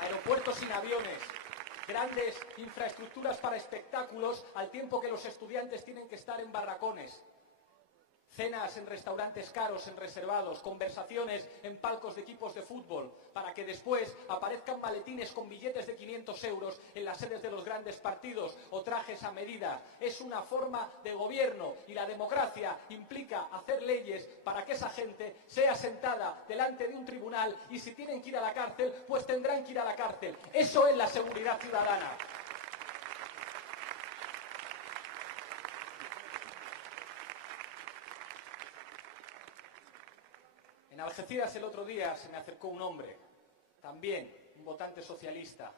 Aeropuertos sin aviones, grandes infraestructuras para espectáculos al tiempo que los estudiantes tienen que estar en barracones. Cenas en restaurantes caros, en reservados, conversaciones en palcos de equipos de fútbol, para que después aparezcan maletines con billetes de 500 euros en las sedes de los grandes partidos o trajes a medida. Es una forma de gobierno y la democracia implica hacer leyes para que esa gente sea sentada delante de un tribunal y si tienen que ir a la cárcel, pues tendrán que ir a la cárcel. Eso es la seguridad ciudadana. En Algeciras el otro día se me acercó un hombre, también un votante socialista.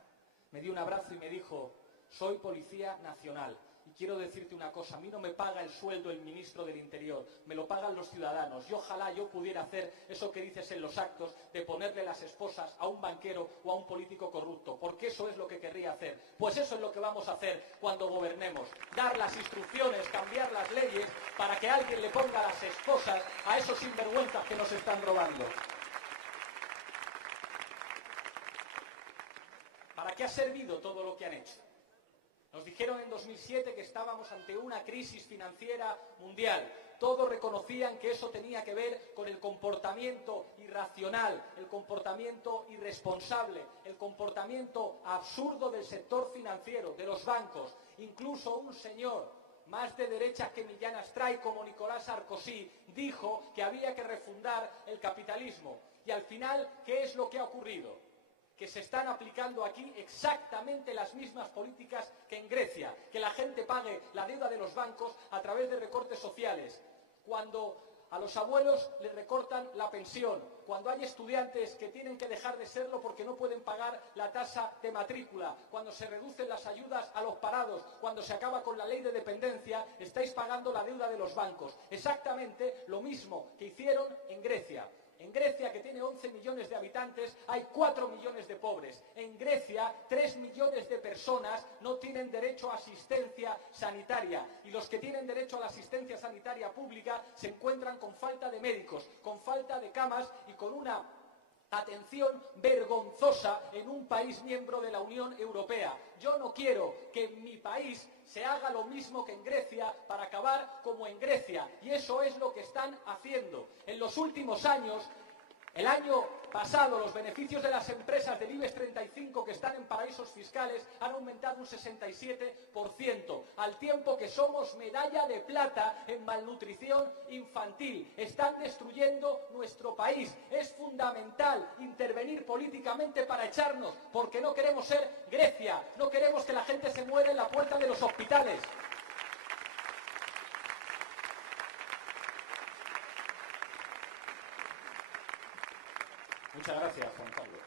Me dio un abrazo y me dijo: soy policía nacional. Y quiero decirte una cosa, a mí no me paga el sueldo el ministro del Interior, me lo pagan los ciudadanos. Y ojalá yo pudiera hacer eso que dices en los actos de ponerle las esposas a un banquero o a un político corrupto, porque eso es lo que querría hacer. Pues eso es lo que vamos a hacer cuando gobernemos, dar las instrucciones, cambiar las leyes para que alguien le ponga las esposas a esos sinvergüenzas que nos están robando. ¿Para qué ha servido todo lo que han hecho? Nos dijeron en 2007 que estábamos ante una crisis financiera mundial. Todos reconocían que eso tenía que ver con el comportamiento irracional, el comportamiento irresponsable, el comportamiento absurdo del sector financiero, de los bancos. Incluso un señor más de derechas que Millán Astray, como Nicolás Sarkozy, dijo que había que refundar el capitalismo. Y al final, ¿qué es lo que ha ocurrido? Que se están aplicando aquí exactamente las mismas políticas que en Grecia, que la gente pague la deuda de los bancos a través de recortes sociales. Cuando a los abuelos les recortan la pensión, cuando hay estudiantes que tienen que dejar de serlo porque no pueden pagar la tasa de matrícula, cuando se reducen las ayudas a los parados, cuando se acaba con la ley de dependencia, estáis pagando la deuda de los bancos. Exactamente lo mismo que hicieron en Grecia. En Grecia, que tiene 11 millones de habitantes, hay 4 millones de pobres. En Grecia, 3 millones de personas no tienen derecho a asistencia sanitaria. Y los que tienen derecho a la asistencia sanitaria pública se encuentran con falta de médicos, con falta de camas y con una atención vergonzosa en un país miembro de la Unión Europea. Yo no quiero que en mi país se haga lo mismo que en Grecia para acabar como en Grecia. Y eso es lo que están haciendo. En los últimos años, el año pasado, los beneficios de las empresas del IBEX 35 que están en paraísos fiscales han aumentado un 67%, al tiempo que somos medalla de plata en malnutrición infantil. Están destruyendo nuestro país. Es fundamental intervenir políticamente para echarnos, porque no queremos ser Grecia, no queremos que la gente se muera en la puerta de los hospitales. Muchas gracias, Juan Pablo.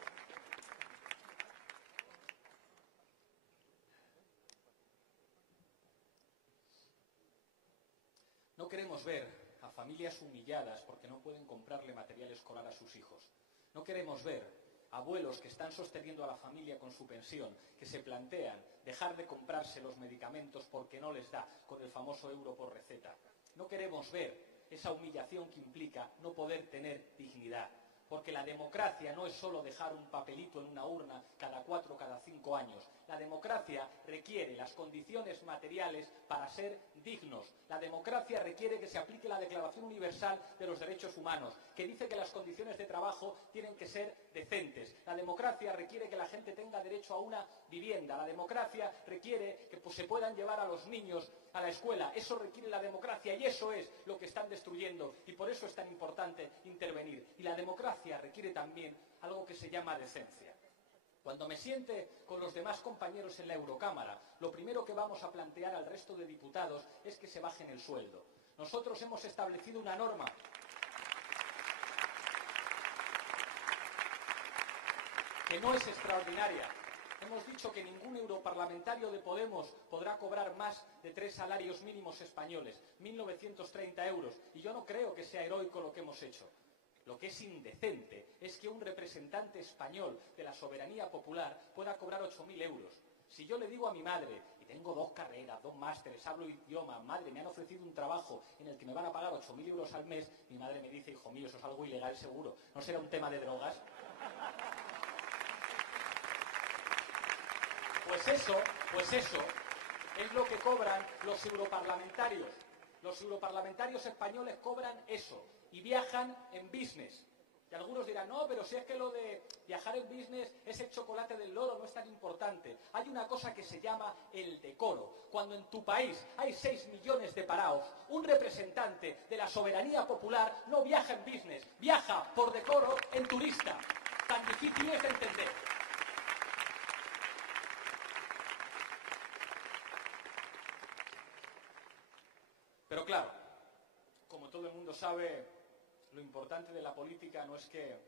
No queremos ver a familias humilladas porque no pueden comprarle material escolar a sus hijos. No queremos ver abuelos que están sosteniendo a la familia con su pensión, que se plantean dejar de comprarse los medicamentos porque no les da, con el famoso euro por receta. No queremos ver esa humillación que implica no poder tener dignidad. Porque la democracia no es solo dejar un papelito en una urna cada 4 o cada 5 años. La democracia requiere las condiciones materiales para ser dignos. La democracia requiere que se aplique la Declaración Universal de los Derechos Humanos, que dice que las condiciones de trabajo tienen que ser decentes. La democracia requiere que la gente tenga derecho a una vivienda. La democracia requiere que se puedan llevar a los niños a la escuela. Eso requiere la democracia y eso es lo que están destruyendo. Y por eso es tan importante intervenir. Y la democracia requiere también algo que se llama decencia. Cuando me siente con los demás compañeros en la Eurocámara, lo primero que vamos a plantear al resto de diputados es que se bajen el sueldo. Nosotros hemos establecido una norma que no es extraordinaria. Hemos dicho que ningún europarlamentario de Podemos podrá cobrar más de 3 salarios mínimos españoles, 1.930 euros. Y yo no creo que sea heroico lo que hemos hecho. Lo que es indecente es que un representante español de la soberanía popular pueda cobrar 8.000 euros. Si yo le digo a mi madre, y tengo 2 carreras, 2 másteres, hablo idioma, madre, me han ofrecido un trabajo en el que me van a pagar 8.000 euros al mes, mi madre me dice, hijo mío, eso es algo ilegal seguro, ¿no será un tema de drogas? Pues eso es lo que cobran los europarlamentarios. Los europarlamentarios españoles cobran eso y viajan en business. Y algunos dirán, no, pero si es que lo de viajar en business es el chocolate del loro, no es tan importante. Hay una cosa que se llama el decoro. Cuando en tu país hay 6 millones de parados, un representante de la soberanía popular no viaja en business, viaja por decoro en turista. Tan difícil es de entender. Pero claro, como todo el mundo sabe, lo importante de la política no es que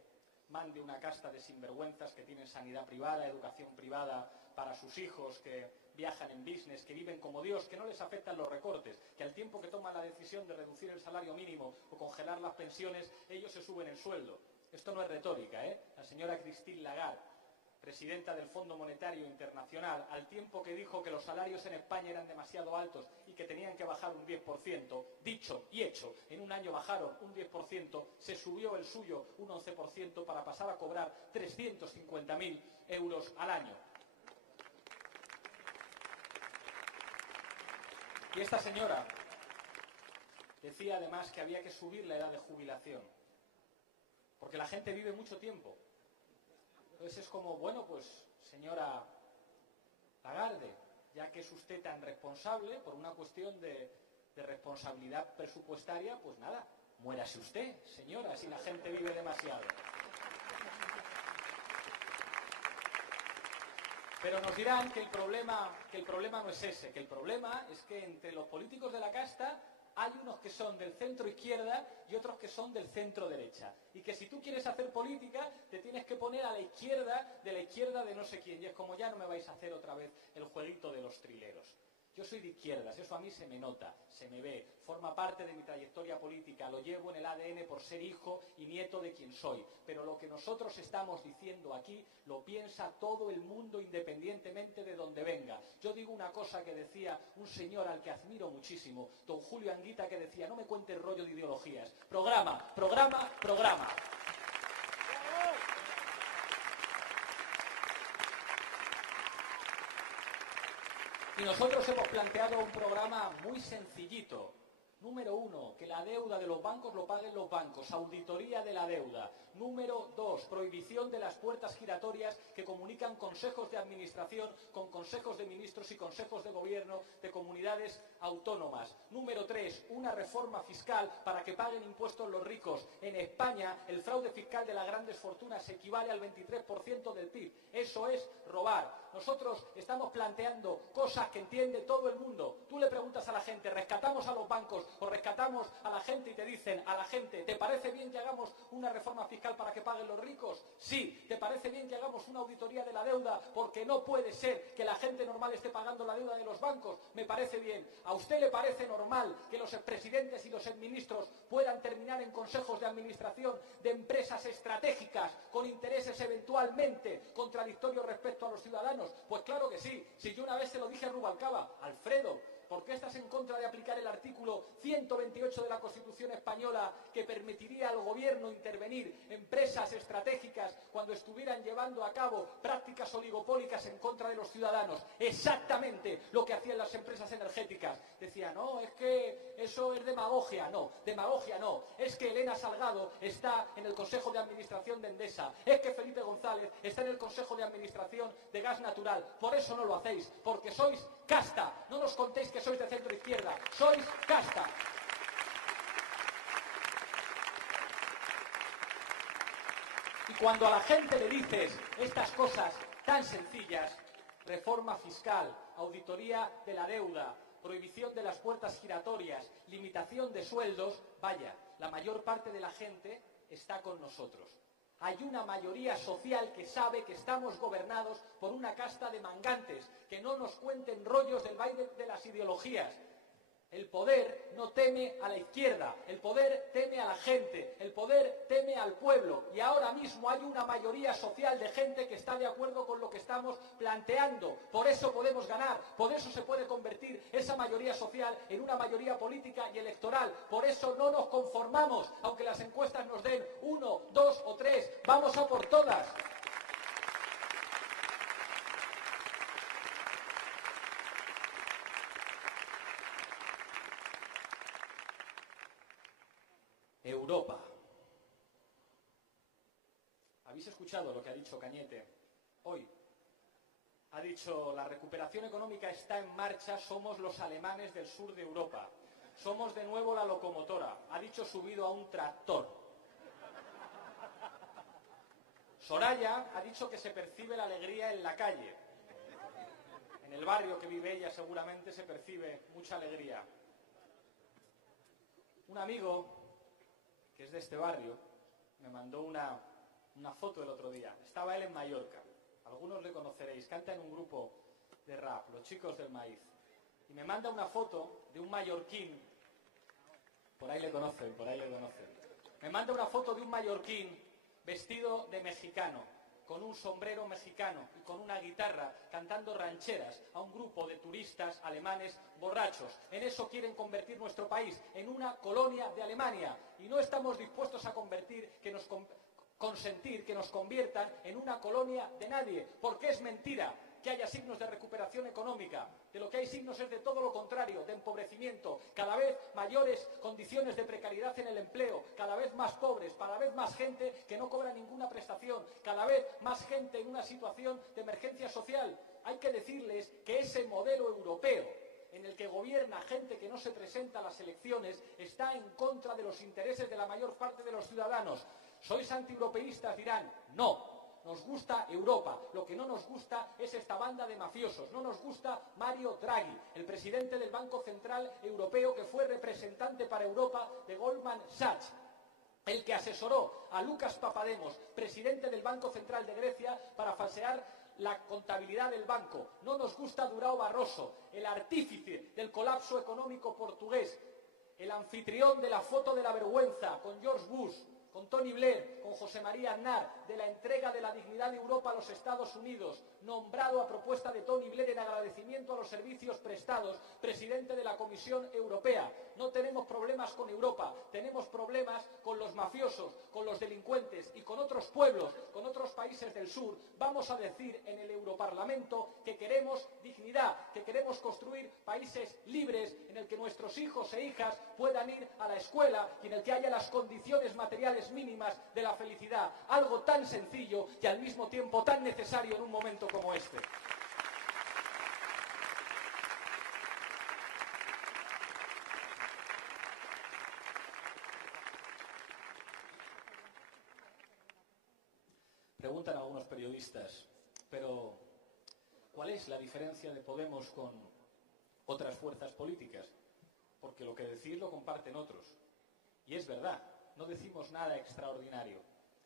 mande una casta de sinvergüenzas que tienen sanidad privada, educación privada para sus hijos, que viajan en business, que viven como Dios, que no les afectan los recortes, que al tiempo que toman la decisión de reducir el salario mínimo o congelar las pensiones, ellos se suben el sueldo. Esto no es retórica, ¿eh? La señora Christine Lagarde, presidenta del Fondo Monetario Internacional, al tiempo que dijo que los salarios en España eran demasiado altos y que tenían que bajar un 10%, dicho y hecho, en un año bajaron un 10%, se subió el suyo un 11% para pasar a cobrar 350.000 euros al año. Y esta señora decía además que había que subir la edad de jubilación, porque la gente vive mucho tiempo. Entonces es como, bueno, pues señora Lagarde, ya que es usted tan responsable por una cuestión de responsabilidad presupuestaria, pues nada, muérase usted, señora, si la gente vive demasiado. Pero nos dirán que el problema no es ese, que el problema es que entre los políticos de la casta hay unos que son del centro izquierda y otros que son del centro derecha. Y que si tú quieres hacer política, te tienes que poner a la izquierda de no sé quién. Y es como, ya no me vais a hacer otra vez el jueguito de los trileros. Yo soy de izquierdas, eso a mí se me nota, se me ve, forma parte de mi trayectoria política, lo llevo en el ADN por ser hijo y nieto de quien soy. Pero lo que nosotros estamos diciendo aquí lo piensa todo el mundo independientemente de donde venga. Yo digo una cosa que decía un señor al que admiro muchísimo, don Julio Anguita, que decía, no me cuentes rollo de ideologías, programa, programa, programa. Y nosotros hemos planteado un programa muy sencillito. Número 1, que la deuda de los bancos lo paguen los bancos, auditoría de la deuda. Número 2, prohibición de las puertas giratorias que comunican consejos de administración con consejos de ministros y consejos de gobierno de comunidades autónomas. Número 3, una reforma fiscal para que paguen impuestos los ricos. En España, el fraude fiscal de las grandes fortunas equivale al 23% del PIB. Eso es robar. Nosotros estamos planteando cosas que entiende todo el mundo. Tú le preguntas a la gente, ¿rescatamos a los bancos o rescatamos a la gente? Y te dicen a la gente, ¿te parece bien que hagamos una reforma fiscal para que paguen los ricos? Sí. ¿Te parece bien que hagamos una auditoría de la deuda? Porque no puede ser que la gente normal esté pagando la deuda de los bancos. Me parece bien. ¿A usted le parece normal que los expresidentes y los exministros puedan terminar en consejos de administración de empresas estratégicas con intereses eventualmente contradictorios respecto a los ciudadanos? Pues claro que sí. Si yo una vez se lo dije a Rubalcaba, Alfredo, ¿por qué estás en contra de aplicar el artículo 128 de la Constitución española que permitiría al gobierno intervenir en empresas estratégicas cuando estuvieran llevando a cabo prácticas oligopólicas en contra de los ciudadanos? Exactamente lo que hacían las empresas energéticas. Decía, no, es que eso es demagogia. No, demagogia no. Es que Elena Salgado está en el Consejo de Administración de Endesa. Es que Felipe González está en el Consejo de Administración de Gas Natural. Por eso no lo hacéis, porque sois casta. No nos contéis que sois de centro izquierda, sois casta. Y cuando a la gente le dices estas cosas tan sencillas, reforma fiscal, auditoría de la deuda, prohibición de las puertas giratorias, limitación de sueldos, vaya, la mayor parte de la gente está con nosotros. Hay una mayoría social que sabe que estamos gobernados por una casta de mangantes, que no nos cuenten rollos del baile de las ideologías. El poder no teme a la izquierda, el poder teme a la gente, el poder teme al pueblo. Y ahora mismo hay una mayoría social de gente que está de acuerdo con lo que estamos planteando. Por eso podemos ganar, por eso se puede convertir esa mayoría social en una mayoría política y electoral. Por eso no nos conformamos, aunque las encuestas nos den 1, 2 o 3, vamos a por todas. Europa. ¿Habéis escuchado lo que ha dicho Cañete hoy? Ha dicho, la recuperación económica está en marcha, somos los alemanes del sur de Europa. Somos de nuevo la locomotora. Ha dicho subido a un tractor. Soraya ha dicho que se percibe la alegría en la calle. En el barrio que vive ella seguramente se percibe mucha alegría. Un amigo que es de este barrio, me mandó una una foto el otro día. Estaba él en Mallorca. Algunos le conoceréis. Canta en un grupo de rap, Los Chicos del Maíz. Y me manda una foto de un mallorquín. Por ahí le conocen, por ahí le conocen. Me manda una foto de un mallorquín vestido de mexicano, con un sombrero mexicano y con una guitarra, cantando rancheras a un grupo de turistas alemanes borrachos. En eso quieren convertir nuestro país, en una colonia de Alemania. Y no estamos dispuestos a consentir que nos conviertan en una colonia de nadie, porque es mentira que haya signos de recuperación económica. De lo que hay signos es de todo lo contrario, de empobrecimiento, cada vez mayores condiciones de precariedad en el empleo, cada vez más pobres, cada vez más gente que no cobra ninguna prestación, cada vez más gente en una situación de emergencia social. Hay que decirles que ese modelo europeo en el que gobierna gente que no se presenta a las elecciones está en contra de los intereses de la mayor parte de los ciudadanos. ¿Sois antieuropeístas? Dirán, no. Nos gusta Europa, lo que no nos gusta es esta banda de mafiosos, no nos gusta Mario Draghi, el presidente del Banco Central Europeo que fue representante para Europa de Goldman Sachs, el que asesoró a Lucas Papademos, presidente del Banco Central de Grecia, para falsear la contabilidad del banco. No nos gusta Durão Barroso, el artífice del colapso económico portugués, el anfitrión de la foto de la vergüenza con George Bush, con Tony Blair, con José María Aznar, de la entrega de la dignidad de Europa a los Estados Unidos, nombrado a propuesta de Tony Blair en agradecimiento a los servicios prestados, presidente de la Comisión Europea. No tenemos problemas con Europa, tenemos problemas con los mafiosos, con los delincuentes y con otros pueblos, con otros países del sur. Vamos a decir en el Europarlamento que queremos dignidad, que queremos construir países libres en el que nuestros hijos e hijas puedan ir a la escuela y en el que haya las condiciones materiales mínimas de la felicidad. Algo tan sencillo y al mismo tiempo tan necesario en un momento como este. Preguntan algunos periodistas, pero ¿cuál es la diferencia de Podemos con otras fuerzas políticas? Porque lo que decís lo comparten otros. Y es verdad, no decimos nada extraordinario.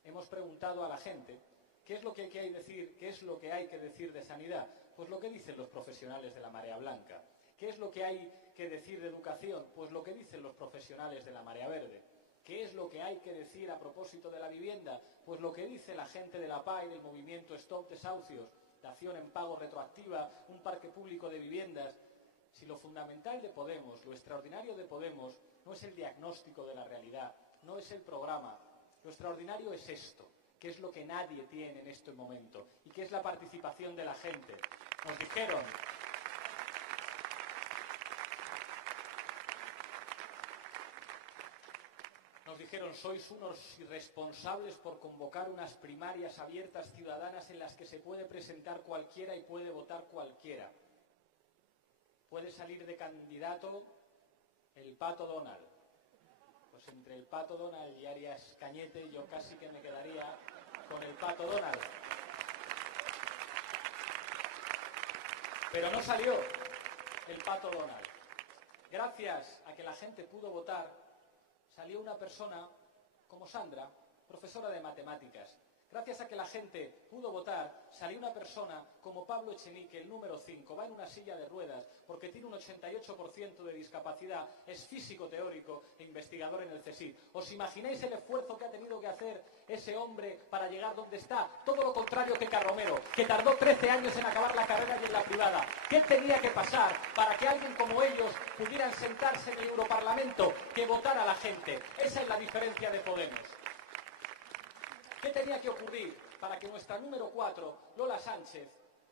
Hemos preguntado a la gente qué es lo que hay que decir, qué es lo que hay que decir de sanidad. Pues lo que dicen los profesionales de la Marea Blanca. ¿Qué es lo que hay que decir de educación? Pues lo que dicen los profesionales de la Marea Verde. ¿Qué es lo que hay que decir a propósito de la vivienda? Pues lo que dice la gente de la PA y del movimiento Stop Desahucios, dación en pago retroactiva, un parque público de viviendas. Si lo fundamental de Podemos, lo extraordinario de Podemos, no es el diagnóstico de la realidad, no es el programa. Lo extraordinario es esto, que es lo que nadie tiene en este momento, y que es la participación de la gente. Nos dijeron, sois unos irresponsables por convocar unas primarias abiertas ciudadanas en las que se puede presentar cualquiera y puede votar cualquiera. Puede salir de candidato el Pato Donald. Pues entre el Pato Donald y Arias Cañete yo casi que me quedaría con el Pato Donald. Pero no salió el Pato Donald. Gracias a que la gente pudo votar, salió una persona como Sandra, profesora de matemáticas. Gracias a que la gente pudo votar, salió una persona como Pablo Echenique, el número 5, va en una silla de ruedas porque tiene un 88% de discapacidad, es físico teórico e investigador en el CSIC. ¿Os imagináis el esfuerzo que ha tenido que hacer ese hombre para llegar donde está? Todo lo contrario que Carromero, que tardó 13 años en acabar la carrera y en la privada. ¿Qué tenía que pasar para que alguien como ellos pudieran sentarse en el Europarlamento? Que votara a la gente. Esa es la diferencia de Podemos. ¿Qué tenía que ocurrir para que nuestra número 4, Lola Sánchez,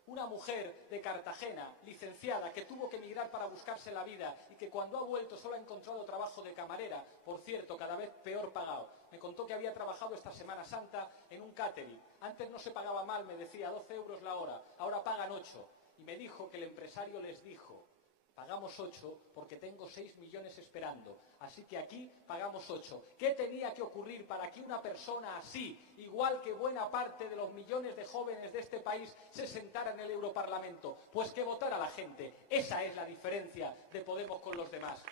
una mujer de Cartagena, licenciada, que tuvo que emigrar para buscarse la vida y que cuando ha vuelto solo ha encontrado trabajo de camarera, por cierto, cada vez peor pagado? Me contó que había trabajado esta Semana Santa en un catering. Antes no se pagaba mal, me decía, 12 euros la hora, ahora pagan 8. Y me dijo que el empresario les dijo, pagamos 8 porque tengo 6 millones esperando, así que aquí pagamos 8. ¿Qué tenía que ocurrir para que una persona así, igual que buena parte de los millones de jóvenes de este país, se sentara en el Europarlamento? Pues que votara la gente. Esa es la diferencia de Podemos con los demás.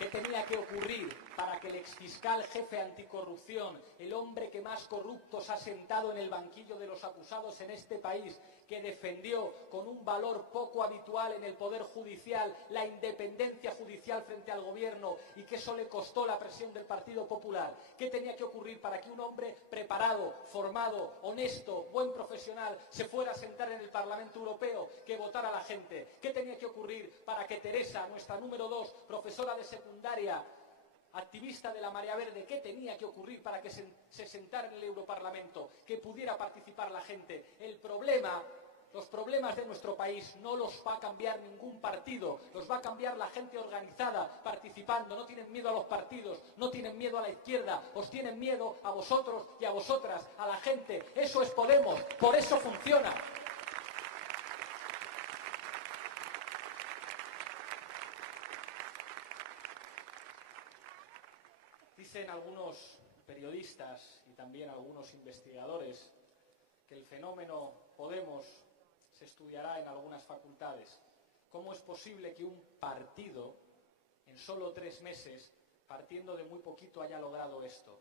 ¿Qué tenía que ocurrir para que el exfiscal jefe anticorrupción, el hombre que más corruptos ha sentado en el banquillo de los acusados en este país, que defendió con un valor poco habitual en el Poder Judicial la independencia judicial frente al gobierno y que eso le costó la presión del Partido Popular? ¿Qué tenía que ocurrir para que un hombre preparado, formado, honesto, buen profesional se fuera a sentar en el Parlamento Europeo, que votara a la gente? ¿Qué tenía que ocurrir para que Teresa, nuestra número 2, profesora de secundaria, activista de la Marea Verde, qué tenía que ocurrir para que se sentara en el Europarlamento, que pudiera participar la gente? Los problemas de nuestro país no los va a cambiar ningún partido, los va a cambiar la gente organizada, participando. No tienen miedo a los partidos, no tienen miedo a la izquierda, os tienen miedo a vosotros y a vosotras, a la gente. Eso es Podemos, por eso funciona. Dicen algunos periodistas y también algunos investigadores que el fenómeno Podemos se estudiará en algunas facultades. ¿Cómo es posible que un partido, en solo 3 meses, partiendo de muy poquito, haya logrado esto?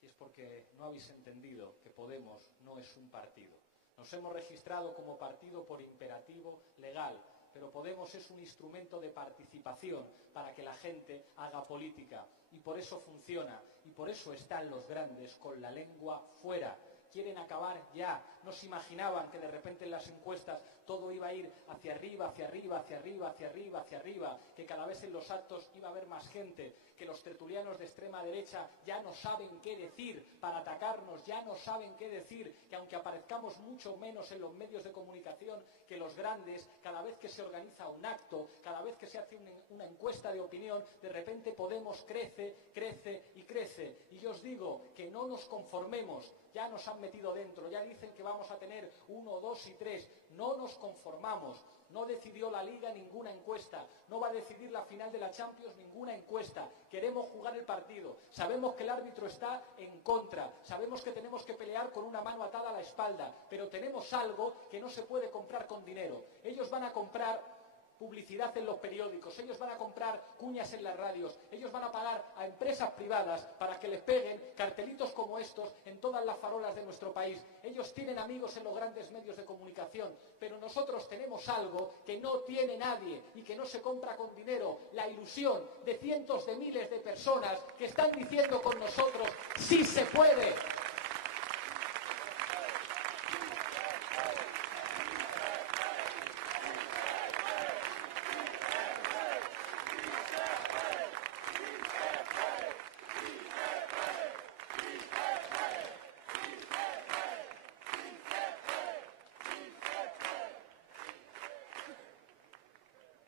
Y es porque no habéis entendido que Podemos no es un partido. Nos hemos registrado como partido por imperativo legal, pero Podemos es un instrumento de participación para que la gente haga política. Y por eso funciona, y por eso están los grandes con la lengua fuera. Quieren acabar ya. No se imaginaban que de repente en las encuestas todo iba a ir hacia arriba, hacia arriba, hacia arriba, hacia arriba, hacia arriba, que cada vez en los actos iba a haber más gente, que los tertulianos de extrema derecha ya no saben qué decir para atacarnos, ya no saben qué decir, que aunque aparezcamos mucho menos en los medios de comunicación que los grandes, cada vez que se organiza un acto, cada vez que se hace una encuesta de opinión, de repente Podemos crece, crece y crece. Y yo os digo que no nos conformemos. Ya nos han metido dentro, ya dicen que vamos a tener 1, 2 y 3. No nos conformamos. No decidió la Liga ninguna encuesta. No va a decidir la final de la Champions ninguna encuesta. Queremos jugar el partido. Sabemos que el árbitro está en contra. Sabemos que tenemos que pelear con una mano atada a la espalda. Pero tenemos algo que no se puede comprar con dinero. Ellos van a comprar publicidad en los periódicos, ellos van a comprar cuñas en las radios, ellos van a pagar a empresas privadas para que les peguen cartelitos como estos en todas las farolas de nuestro país. Ellos tienen amigos en los grandes medios de comunicación, pero nosotros tenemos algo que no tiene nadie y que no se compra con dinero: la ilusión de cientos de miles de personas que están diciendo con nosotros: ¡sí se puede!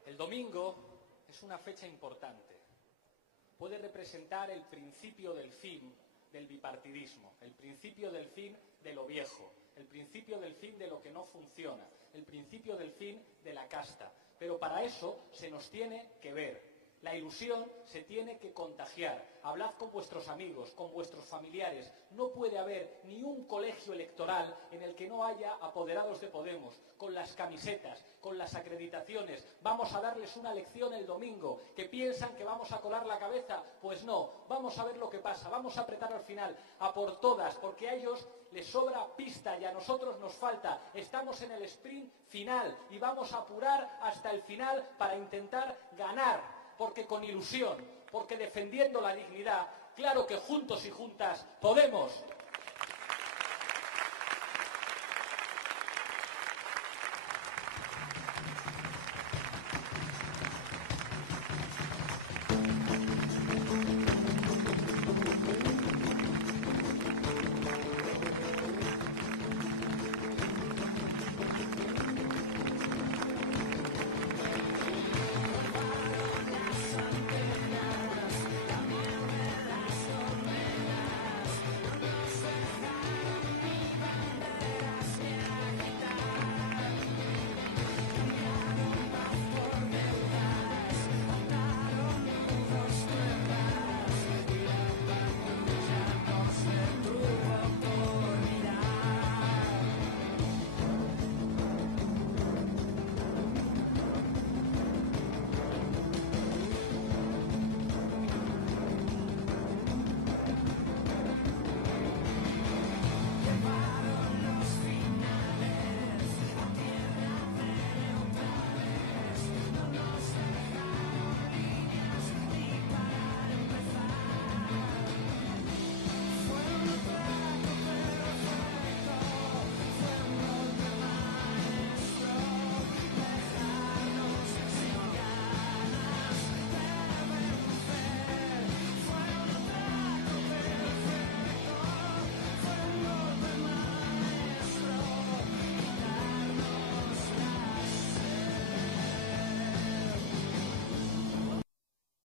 El domingo es una fecha importante. Puede representar el principio del fin del bipartidismo, el principio del fin de lo viejo, el principio del fin de lo que no funciona, el principio del fin de la casta. Pero para eso se nos tiene que ver. La ilusión se tiene que contagiar. Hablad con vuestros amigos, con vuestros familiares. No puede haber ni un colegio electoral en el que no haya apoderados de Podemos, con las camisetas, con las acreditaciones. Vamos a darles una lección el domingo. ¿Que piensan que vamos a colar la cabeza? Pues no. Vamos a ver lo que pasa. Vamos a apretar al final, a por todas, porque a ellos les sobra pista y a nosotros nos falta. Estamos en el sprint final y vamos a apurar hasta el final para intentar ganar. Porque con ilusión, porque defendiendo la dignidad, claro que juntos y juntas podemos.